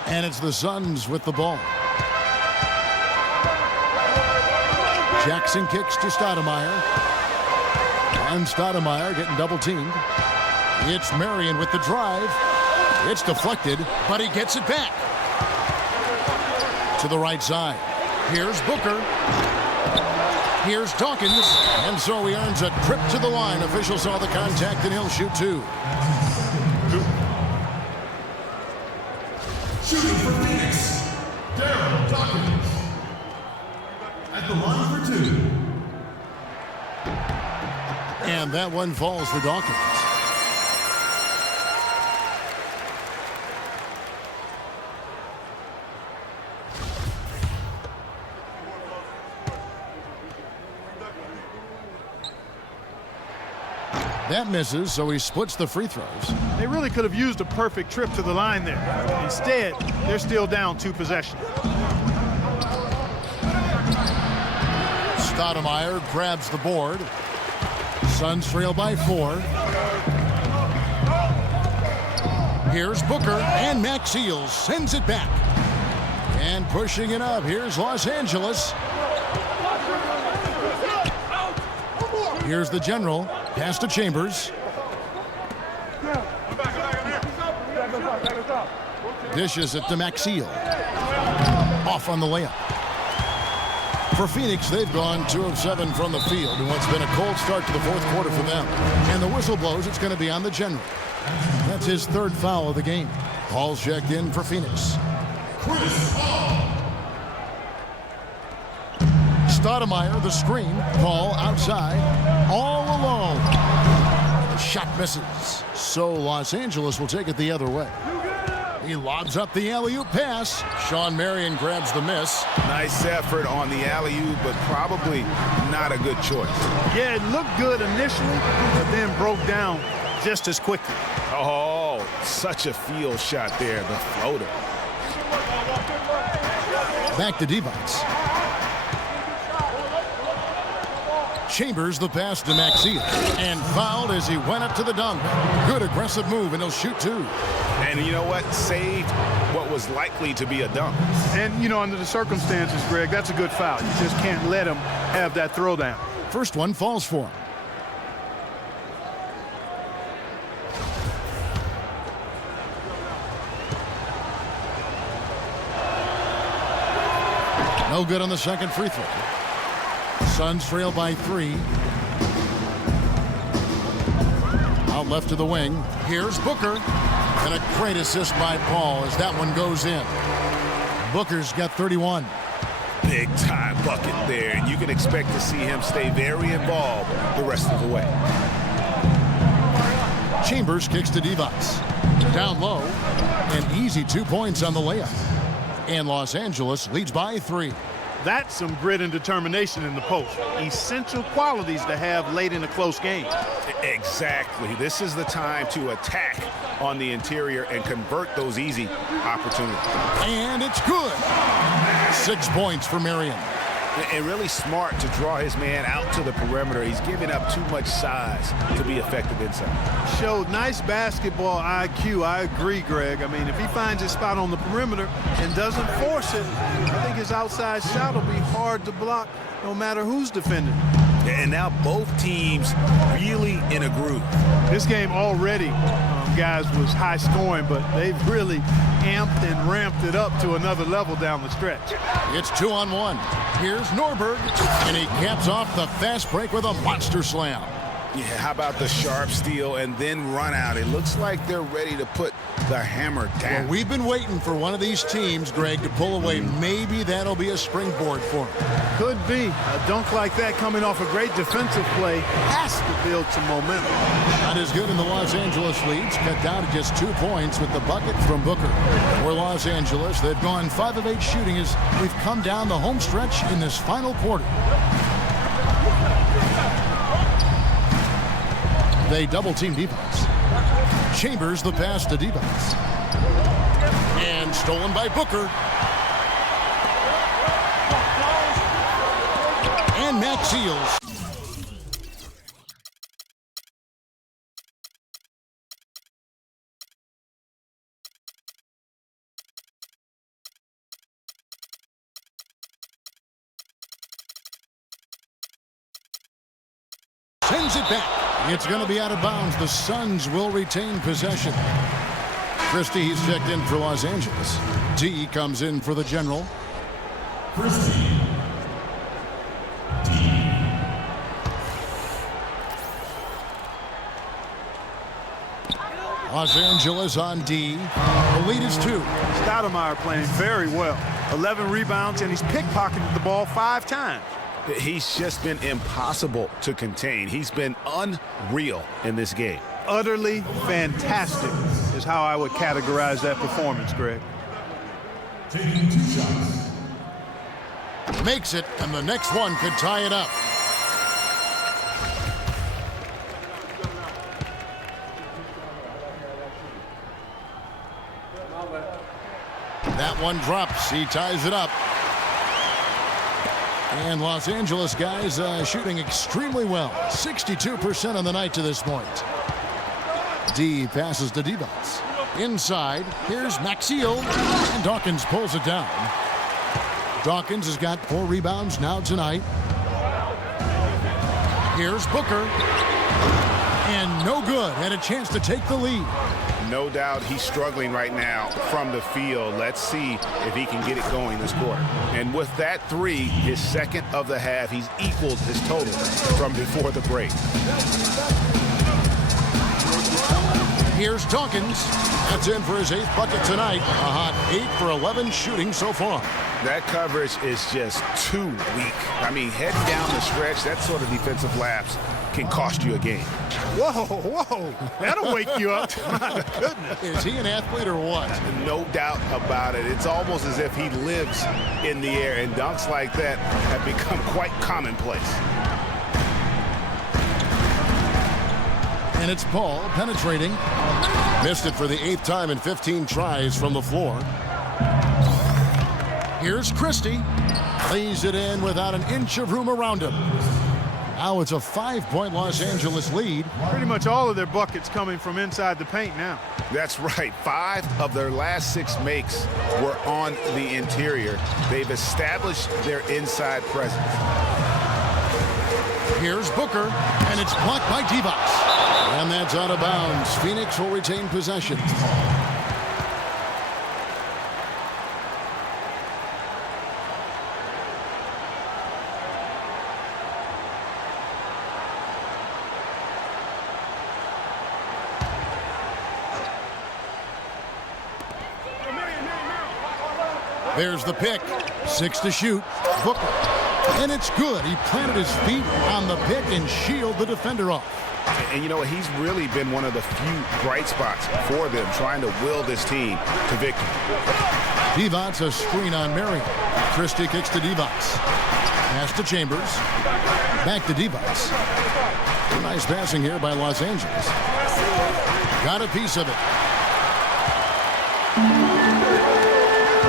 And it's the Suns with the ball. Jackson kicks to Stoudemire. And Stoudemire getting double teamed. It's Marion with the drive. It's deflected, but he gets it back. To the right side. Here's Booker. Here's Dawkins. And so he earns a trip to the line. Official saw the contact, and he'll shoot 2. Shooting for Phoenix, Dawkins. At the line for 2. And that one falls for Dawkins. That misses, so he splits the free throws. They really could have used a perfect trip to the line there. Instead, they're still down 2 possessions. Stoudemire grabs the board. Suns trail by 4. Here's Booker, and Maxiel sends it back. And pushing it up, here's Los Angeles. Here's the general. Pass to Chambers. Dishes it to Maxiel. Off on the layup. For Phoenix, they've gone 2 of 7 from the field in what's been a cold start to the fourth quarter for them. And the whistle blows, it's going to be on the general. That's his 3rd foul of the game. Paul's checked in for Phoenix. Stoudemire, the screen. Paul outside, all alone. The shot misses. So Los Angeles will take it the other way. He lobs up the alley-oop pass. Shawn Marion grabs the miss. Nice effort on the alley-oop, but probably not a good choice. Yeah, it looked good initially, but then broke down just as quickly. Oh, such a field shot there, the floater. Back to Divac. Chambers the pass to Maxiel, and fouled as he went up to the dunk. Good aggressive move, and he'll shoot 2. And you know what? Saved what was likely to be a dunk. And, you know, under the circumstances, Greg, that's a good foul. You just can't let him have that throwdown. First one falls for him. No good on the second free throw. Suns trail by 3. Out left to the wing. Here's Booker. And a great assist by Paul as that one goes in. Booker's got 31. Big time bucket there, and you can expect to see him stay very involved the rest of the way. Chambers kicks to Divac. Down low. An easy 2 points on the layup. And Los Angeles leads by 3. That's some grit and determination in the post. Essential qualities to have late in a close game. Exactly. This is the time to attack on the interior and convert those easy opportunities. And it's good. 6 points for Marion. And really smart to draw his man out to the perimeter. He's giving up too much size to be effective inside. Showed nice basketball IQ. I agree, Greg. I mean, if he finds his spot on the perimeter and doesn't force it, I think his outside shot will be hard to block no matter who's defending. And now both teams really in a groove. This game already, guys, was high scoring, but they've really amped and ramped it up to another level down the stretch. It's 2-on-1. Here's Norberg, and he caps off the fast break with a monster slam. Yeah, how about the sharp steal and then run out? It looks like they're ready to put the hammer down. Well, we've been waiting for one of these teams, Greg, to pull away. Maybe that'll be a springboard for them. Could be. A dunk like that coming off a great defensive play has to build some momentum. Not as good in the Los Angeles leads. Cut down to just 2 points with the bucket from Booker. For Los Angeles, they've gone 5 of 8 shooting as we've come down the home stretch in this final quarter. They double-team Divac. Chambers the pass to Divac. And stolen by Booker. And Maxiel. Sends it back. It's going to be out of bounds. The Suns will retain possession. Christie, he's checked in for Los Angeles. D comes in for the general. Christie. Los Angeles on D. The lead is 2. Stoudemire playing very well. 11 rebounds, and he's pickpocketed the ball 5 times. He's just been impossible to contain. He's been unreal in this game. Utterly fantastic is how I would categorize that performance, Greg. Taking 2 shots. Makes it, and the next one could tie it up. That one drops. He ties it up. And Los Angeles guys shooting extremely well. 62% on the night to this point. D passes to Divac. Inside, here's Maxiel. And Dawkins pulls it down. Dawkins has got 4 rebounds now tonight. Here's Booker. And no good. Had a chance to take the lead. No doubt he's struggling right now from the field. Let's see if he can get it going this quarter. And with that three, his second of the half, he's equaled his total from before the break. Here's Dawkins. That's in for his 8th bucket tonight. A hot 8 for 11 shooting so far. That coverage is just too weak. I mean, heading down the stretch, that sort of defensive lapse can cost you a game. Whoa, that'll wake you up. My goodness. Is he an athlete or what? No doubt about it. It's almost as if he lives in the air, and dunks like that have become quite commonplace. And it's Paul penetrating. Missed it for the 8th time in 15 tries from the floor. Here's Christie. Lays it in without an inch of room around him. Now it's a 5-point Los Angeles lead. Pretty much all of their buckets coming from inside the paint now. That's right. 5 of their last 6 makes were on the interior. They've established their inside presence. Here's Booker, and it's blocked by Divac. And that's out of bounds. Phoenix will retain possession. There's the pick. 6 to shoot. Booker. And it's good. He planted his feet on the pick and shielded the defender off. And you know, he's really been one of the few bright spots for them, trying to will this team to victory. Divac a screen on Marion. Christie kicks to Divac. Pass to Chambers. Back to Divac. Nice passing here by Los Angeles. Got a piece of it.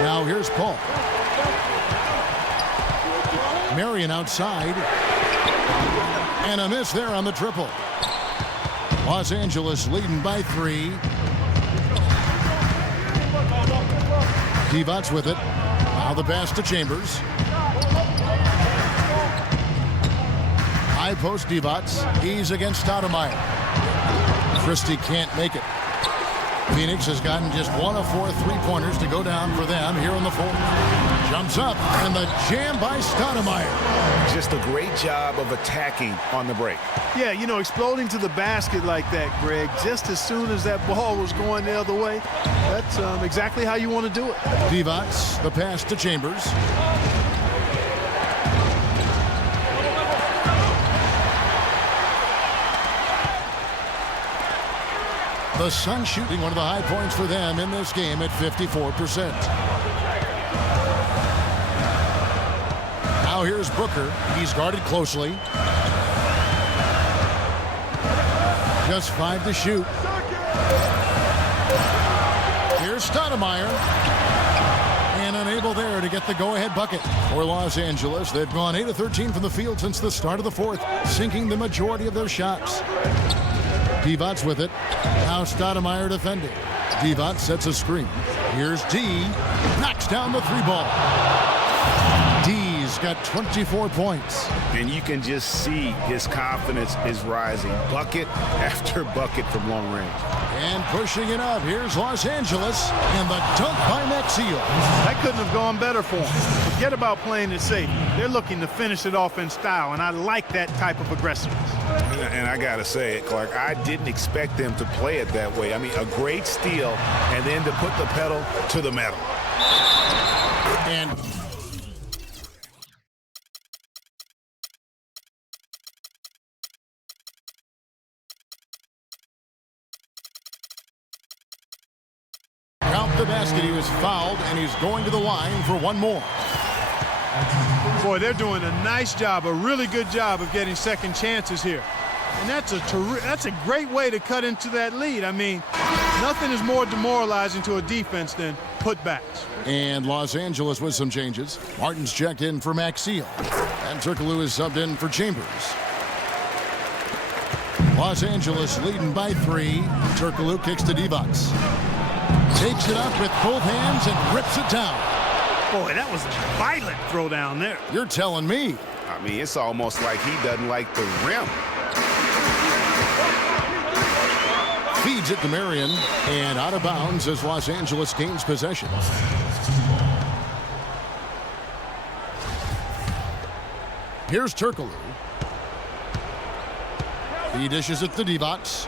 Now here's Paul. Marion outside. And a miss there on the triple. Los Angeles leading by 3. Divac with it. Now the pass to Chambers. High post Divac. He's against Stoudemire. Christie can't make it. Phoenix has gotten just 1 of 4 3-pointers to go down for them here in the 4th. Jumps up, and the jam by Stoudemire. Just a great job of attacking on the break. Yeah, you know, exploding to the basket like that, Greg, just as soon as that ball was going the other way, that's exactly how you want to do it. Divac, the pass to Chambers. The Suns shooting one of the high points for them in this game at 54%. Now here's Booker. He's guarded closely. Just 5 to shoot. Here's Stoudemire. And unable there to get the go-ahead bucket for Los Angeles. They've gone 8 of 13 from the field since the start of the 4th, sinking the majority of their shots. Divac with it. Now Stoudemire defending. Divac sets a screen. Here's D. Knocks down the 3-ball. D's got 24 points. And you can just see his confidence is rising. Bucket after bucket from long range. And pushing it up. Here's Los Angeles. And the dunk by Maxfield. That couldn't have gone better for him. Forget about playing it safe. They're looking to finish it off in style, and I like that type of aggressiveness. And I got to say it, Clark, I didn't expect them to play it that way. I mean, a great steal, and then to put the pedal to the metal. And count the basket. He was fouled, and he's going to the line for one more. Boy, they're doing a nice job, a really good job of getting second chances here. And that's a great way to cut into that lead. I mean, nothing is more demoralizing to a defense than putbacks. And Los Angeles with some changes. Martin's checked in for Maxfield. And Turkoglu is subbed in for Chambers. Los Angeles leading by 3. Turkoglu kicks to Divac. Takes it up with both hands and rips it down. Boy, that was a violent throw down there. You're telling me. I mean, it's almost like he doesn't like the rim. Feeds it to Marion, and out of bounds as Los Angeles gains possession. Here's Turkoglu. He dishes it to Divac.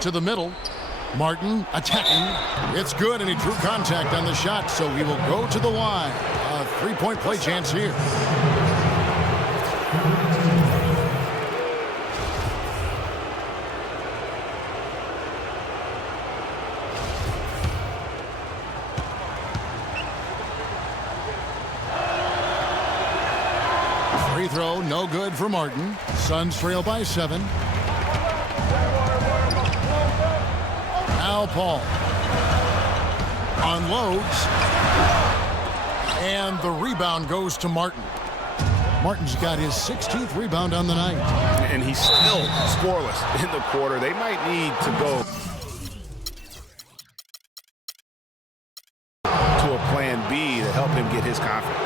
To the middle. Martin attacking. It's good, and he drew contact on the shot, so he will go to the line. A three-point play chance here. Free throw, no good for Martin. Suns trail by 7. Now Paul unloads, and the rebound goes to Martin. Martin's got his 16th rebound on the night. And he's still scoreless in the quarter. They might need to go to a plan B to help him get his confidence.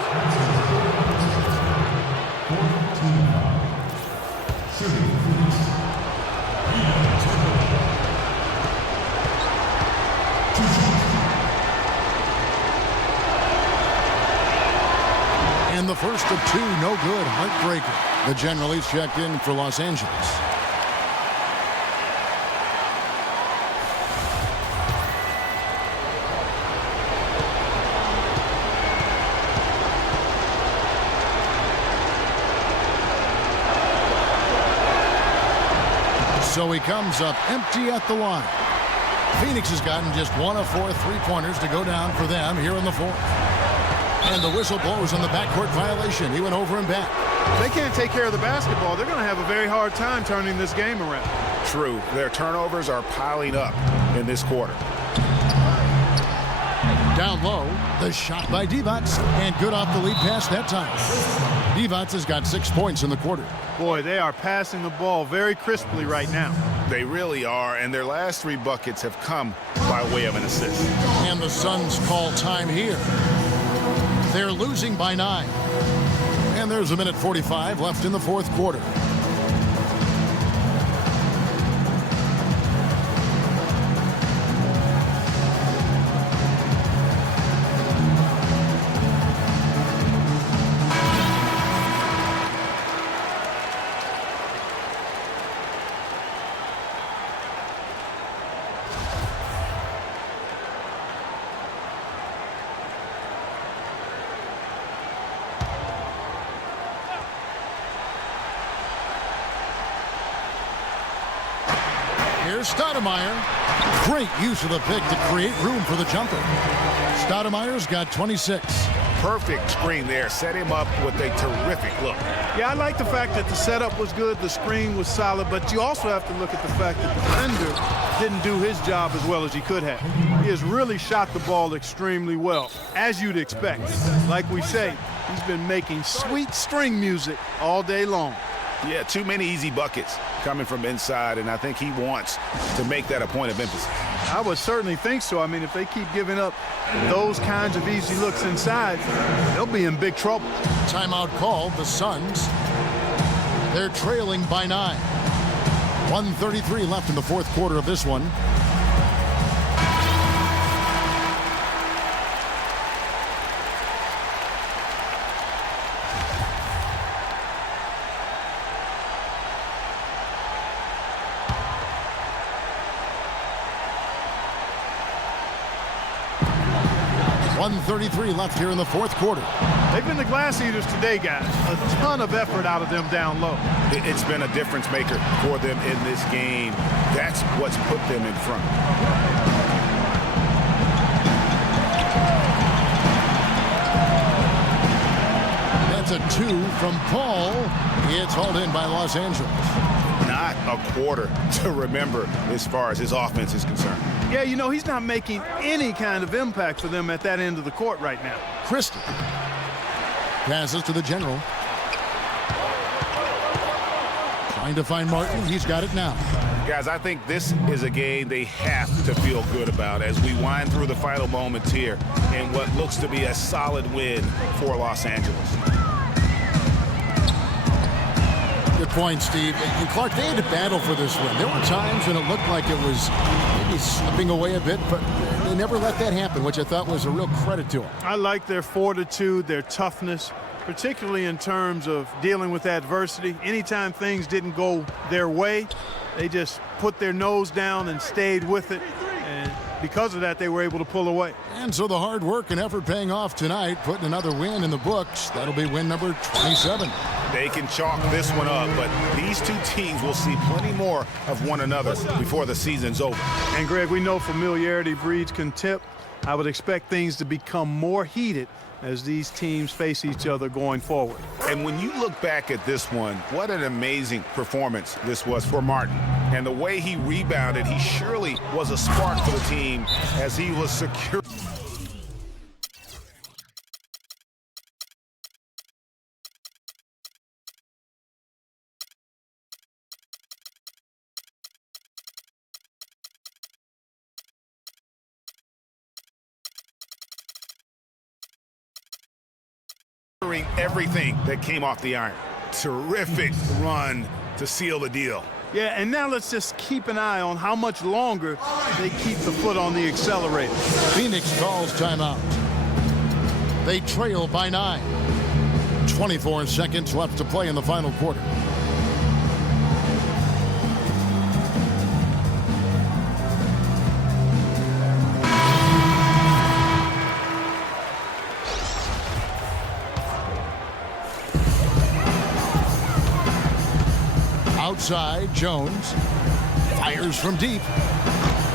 And the first of 2, no good. Heartbreaker. The general is checked in for Los Angeles. So he comes up empty at the line. Phoenix has gotten just 1 of 4 3-pointers to go down for them here in the fourth. And the whistle blows on the backcourt violation. He went over and back. If they can't take care of the basketball, they're going to have a very hard time turning this game around. True. Their turnovers are piling up in this quarter. Down low, the shot by Divac, and good off the lead pass that time. Divac has got 6 points in the quarter. Boy, they are passing the ball very crisply right now. They really are, and their last 3 buckets have come by way of an assist. And the Suns call time here. They're losing by 9. And there's a minute 45 left in the fourth quarter. Here's Stoudemire. Great use of the pick to create room for the jumper. Stoudemire's got 26. Perfect screen there. Set him up with a terrific look. Yeah, I like the fact that the setup was good, the screen was solid, but you also have to look at the fact that the defender didn't do his job as well as he could have. He has really shot the ball extremely well, as you'd expect. Like we say, he's been making sweet string music all day long. Yeah, too many easy buckets coming from inside, and I think he wants to make that a point of emphasis. I would certainly think so. I mean, if they keep giving up those kinds of easy looks inside, they'll be in big trouble. Timeout called, the Suns. They're trailing by 9. 1:33 left in the fourth quarter of this one. .133 left here in the fourth quarter. They've been the glass eaters today, guys. A ton of effort out of them down low. It's been a difference maker for them in this game. That's what's put them in front. That's a 2 from Paul. It's hauled in by Los Angeles. Not a quarter to remember as far as his offense is concerned. Yeah, you know, he's not making any kind of impact for them at that end of the court right now. Christie passes to the general. Trying to find Martin. He's got it now. Guys, I think this is a game they have to feel good about as we wind through the final moments here in what looks to be a solid win for Los Angeles. The point, Steve. And Clark, they had to battle for this win. There were times when it looked like it was maybe slipping away a bit, but they never let that happen, which I thought was a real credit to them. I like their fortitude, their toughness, particularly in terms of dealing with adversity. Anytime things didn't go their way, they just put their nose down and stayed with it. And because of that, they were able to pull away. And so the hard work and effort paying off tonight, putting another win in the books. That'll be win number 27. They can chalk this one up, but these two teams will see plenty more of one another before the season's over. And Greg, we know familiarity breeds contempt. I would expect things to become more heated as these teams face each other going forward. And when you look back at this one, what an amazing performance this was for Martin. And the way he rebounded, he surely was a spark for the team as he was secure. Everything that came off the iron. Terrific run to seal the deal. Yeah, and now let's just keep an eye on how much longer they keep the foot on the accelerator. Phoenix calls timeout. They trail by 9. 24 seconds left to play in the final quarter. Outside, Jones fires from deep.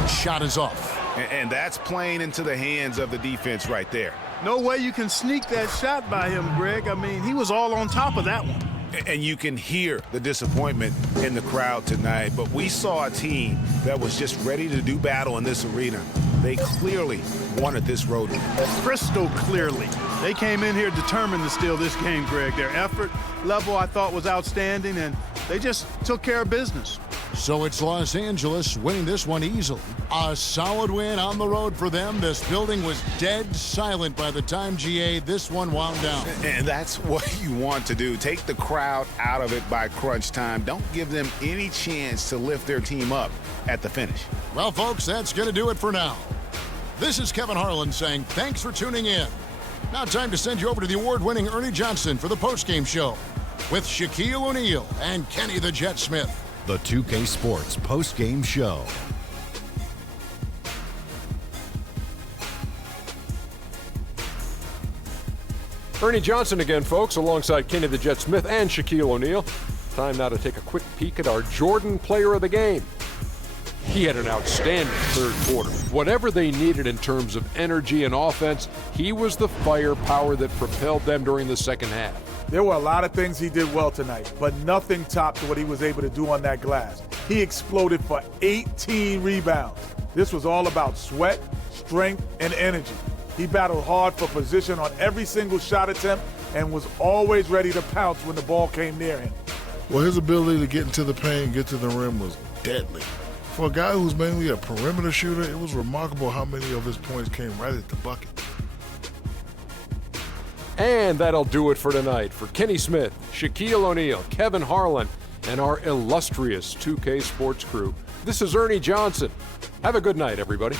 Shot is off. And that's playing into the hands of the defense right there. No way you can sneak that shot by him, Greg. I mean, he was all on top of that one. And you can hear the disappointment in the crowd tonight. But we saw a team that was just ready to do battle in this arena. They clearly wanted this road win. Crystal clearly. They came in here determined to steal this game, Greg. Their effort level, I thought, was outstanding, and they just took care of business. So it's Los Angeles winning this one easily. A solid win on the road for them. This building was dead silent by the time, GA, this one wound down. And that's what you want to do. Take the crowd out of it by crunch time. Don't give them any chance to lift their team up at the finish. Well, folks, that's going to do it for now. This is Kevin Harlan saying thanks for tuning in. Now time to send you over to the award-winning Ernie Johnson for the postgame show with Shaquille O'Neal and Kenny the Jet Smith. The 2K Sports postgame show. Ernie Johnson again, folks, alongside Kenny the Jet Smith and Shaquille O'Neal. Time now to take a quick peek at our Jordan player of the game. He had an outstanding third quarter. Whatever they needed in terms of energy and offense, he was the firepower that propelled them during the second half. There were a lot of things he did well tonight, but nothing topped what he was able to do on that glass. He exploded for 18 rebounds. This was all about sweat, strength, and energy. He battled hard for position on every single shot attempt and was always ready to pounce when the ball came near him. Well, his ability to get into the paint and get to the rim was deadly. For a guy who's mainly a perimeter shooter, it was remarkable how many of his points came right at the bucket. And that'll do it for tonight. For Kenny Smith, Shaquille O'Neal, Kevin Harlan, and our illustrious 2K Sports crew, this is Ernie Johnson. Have a good night, everybody.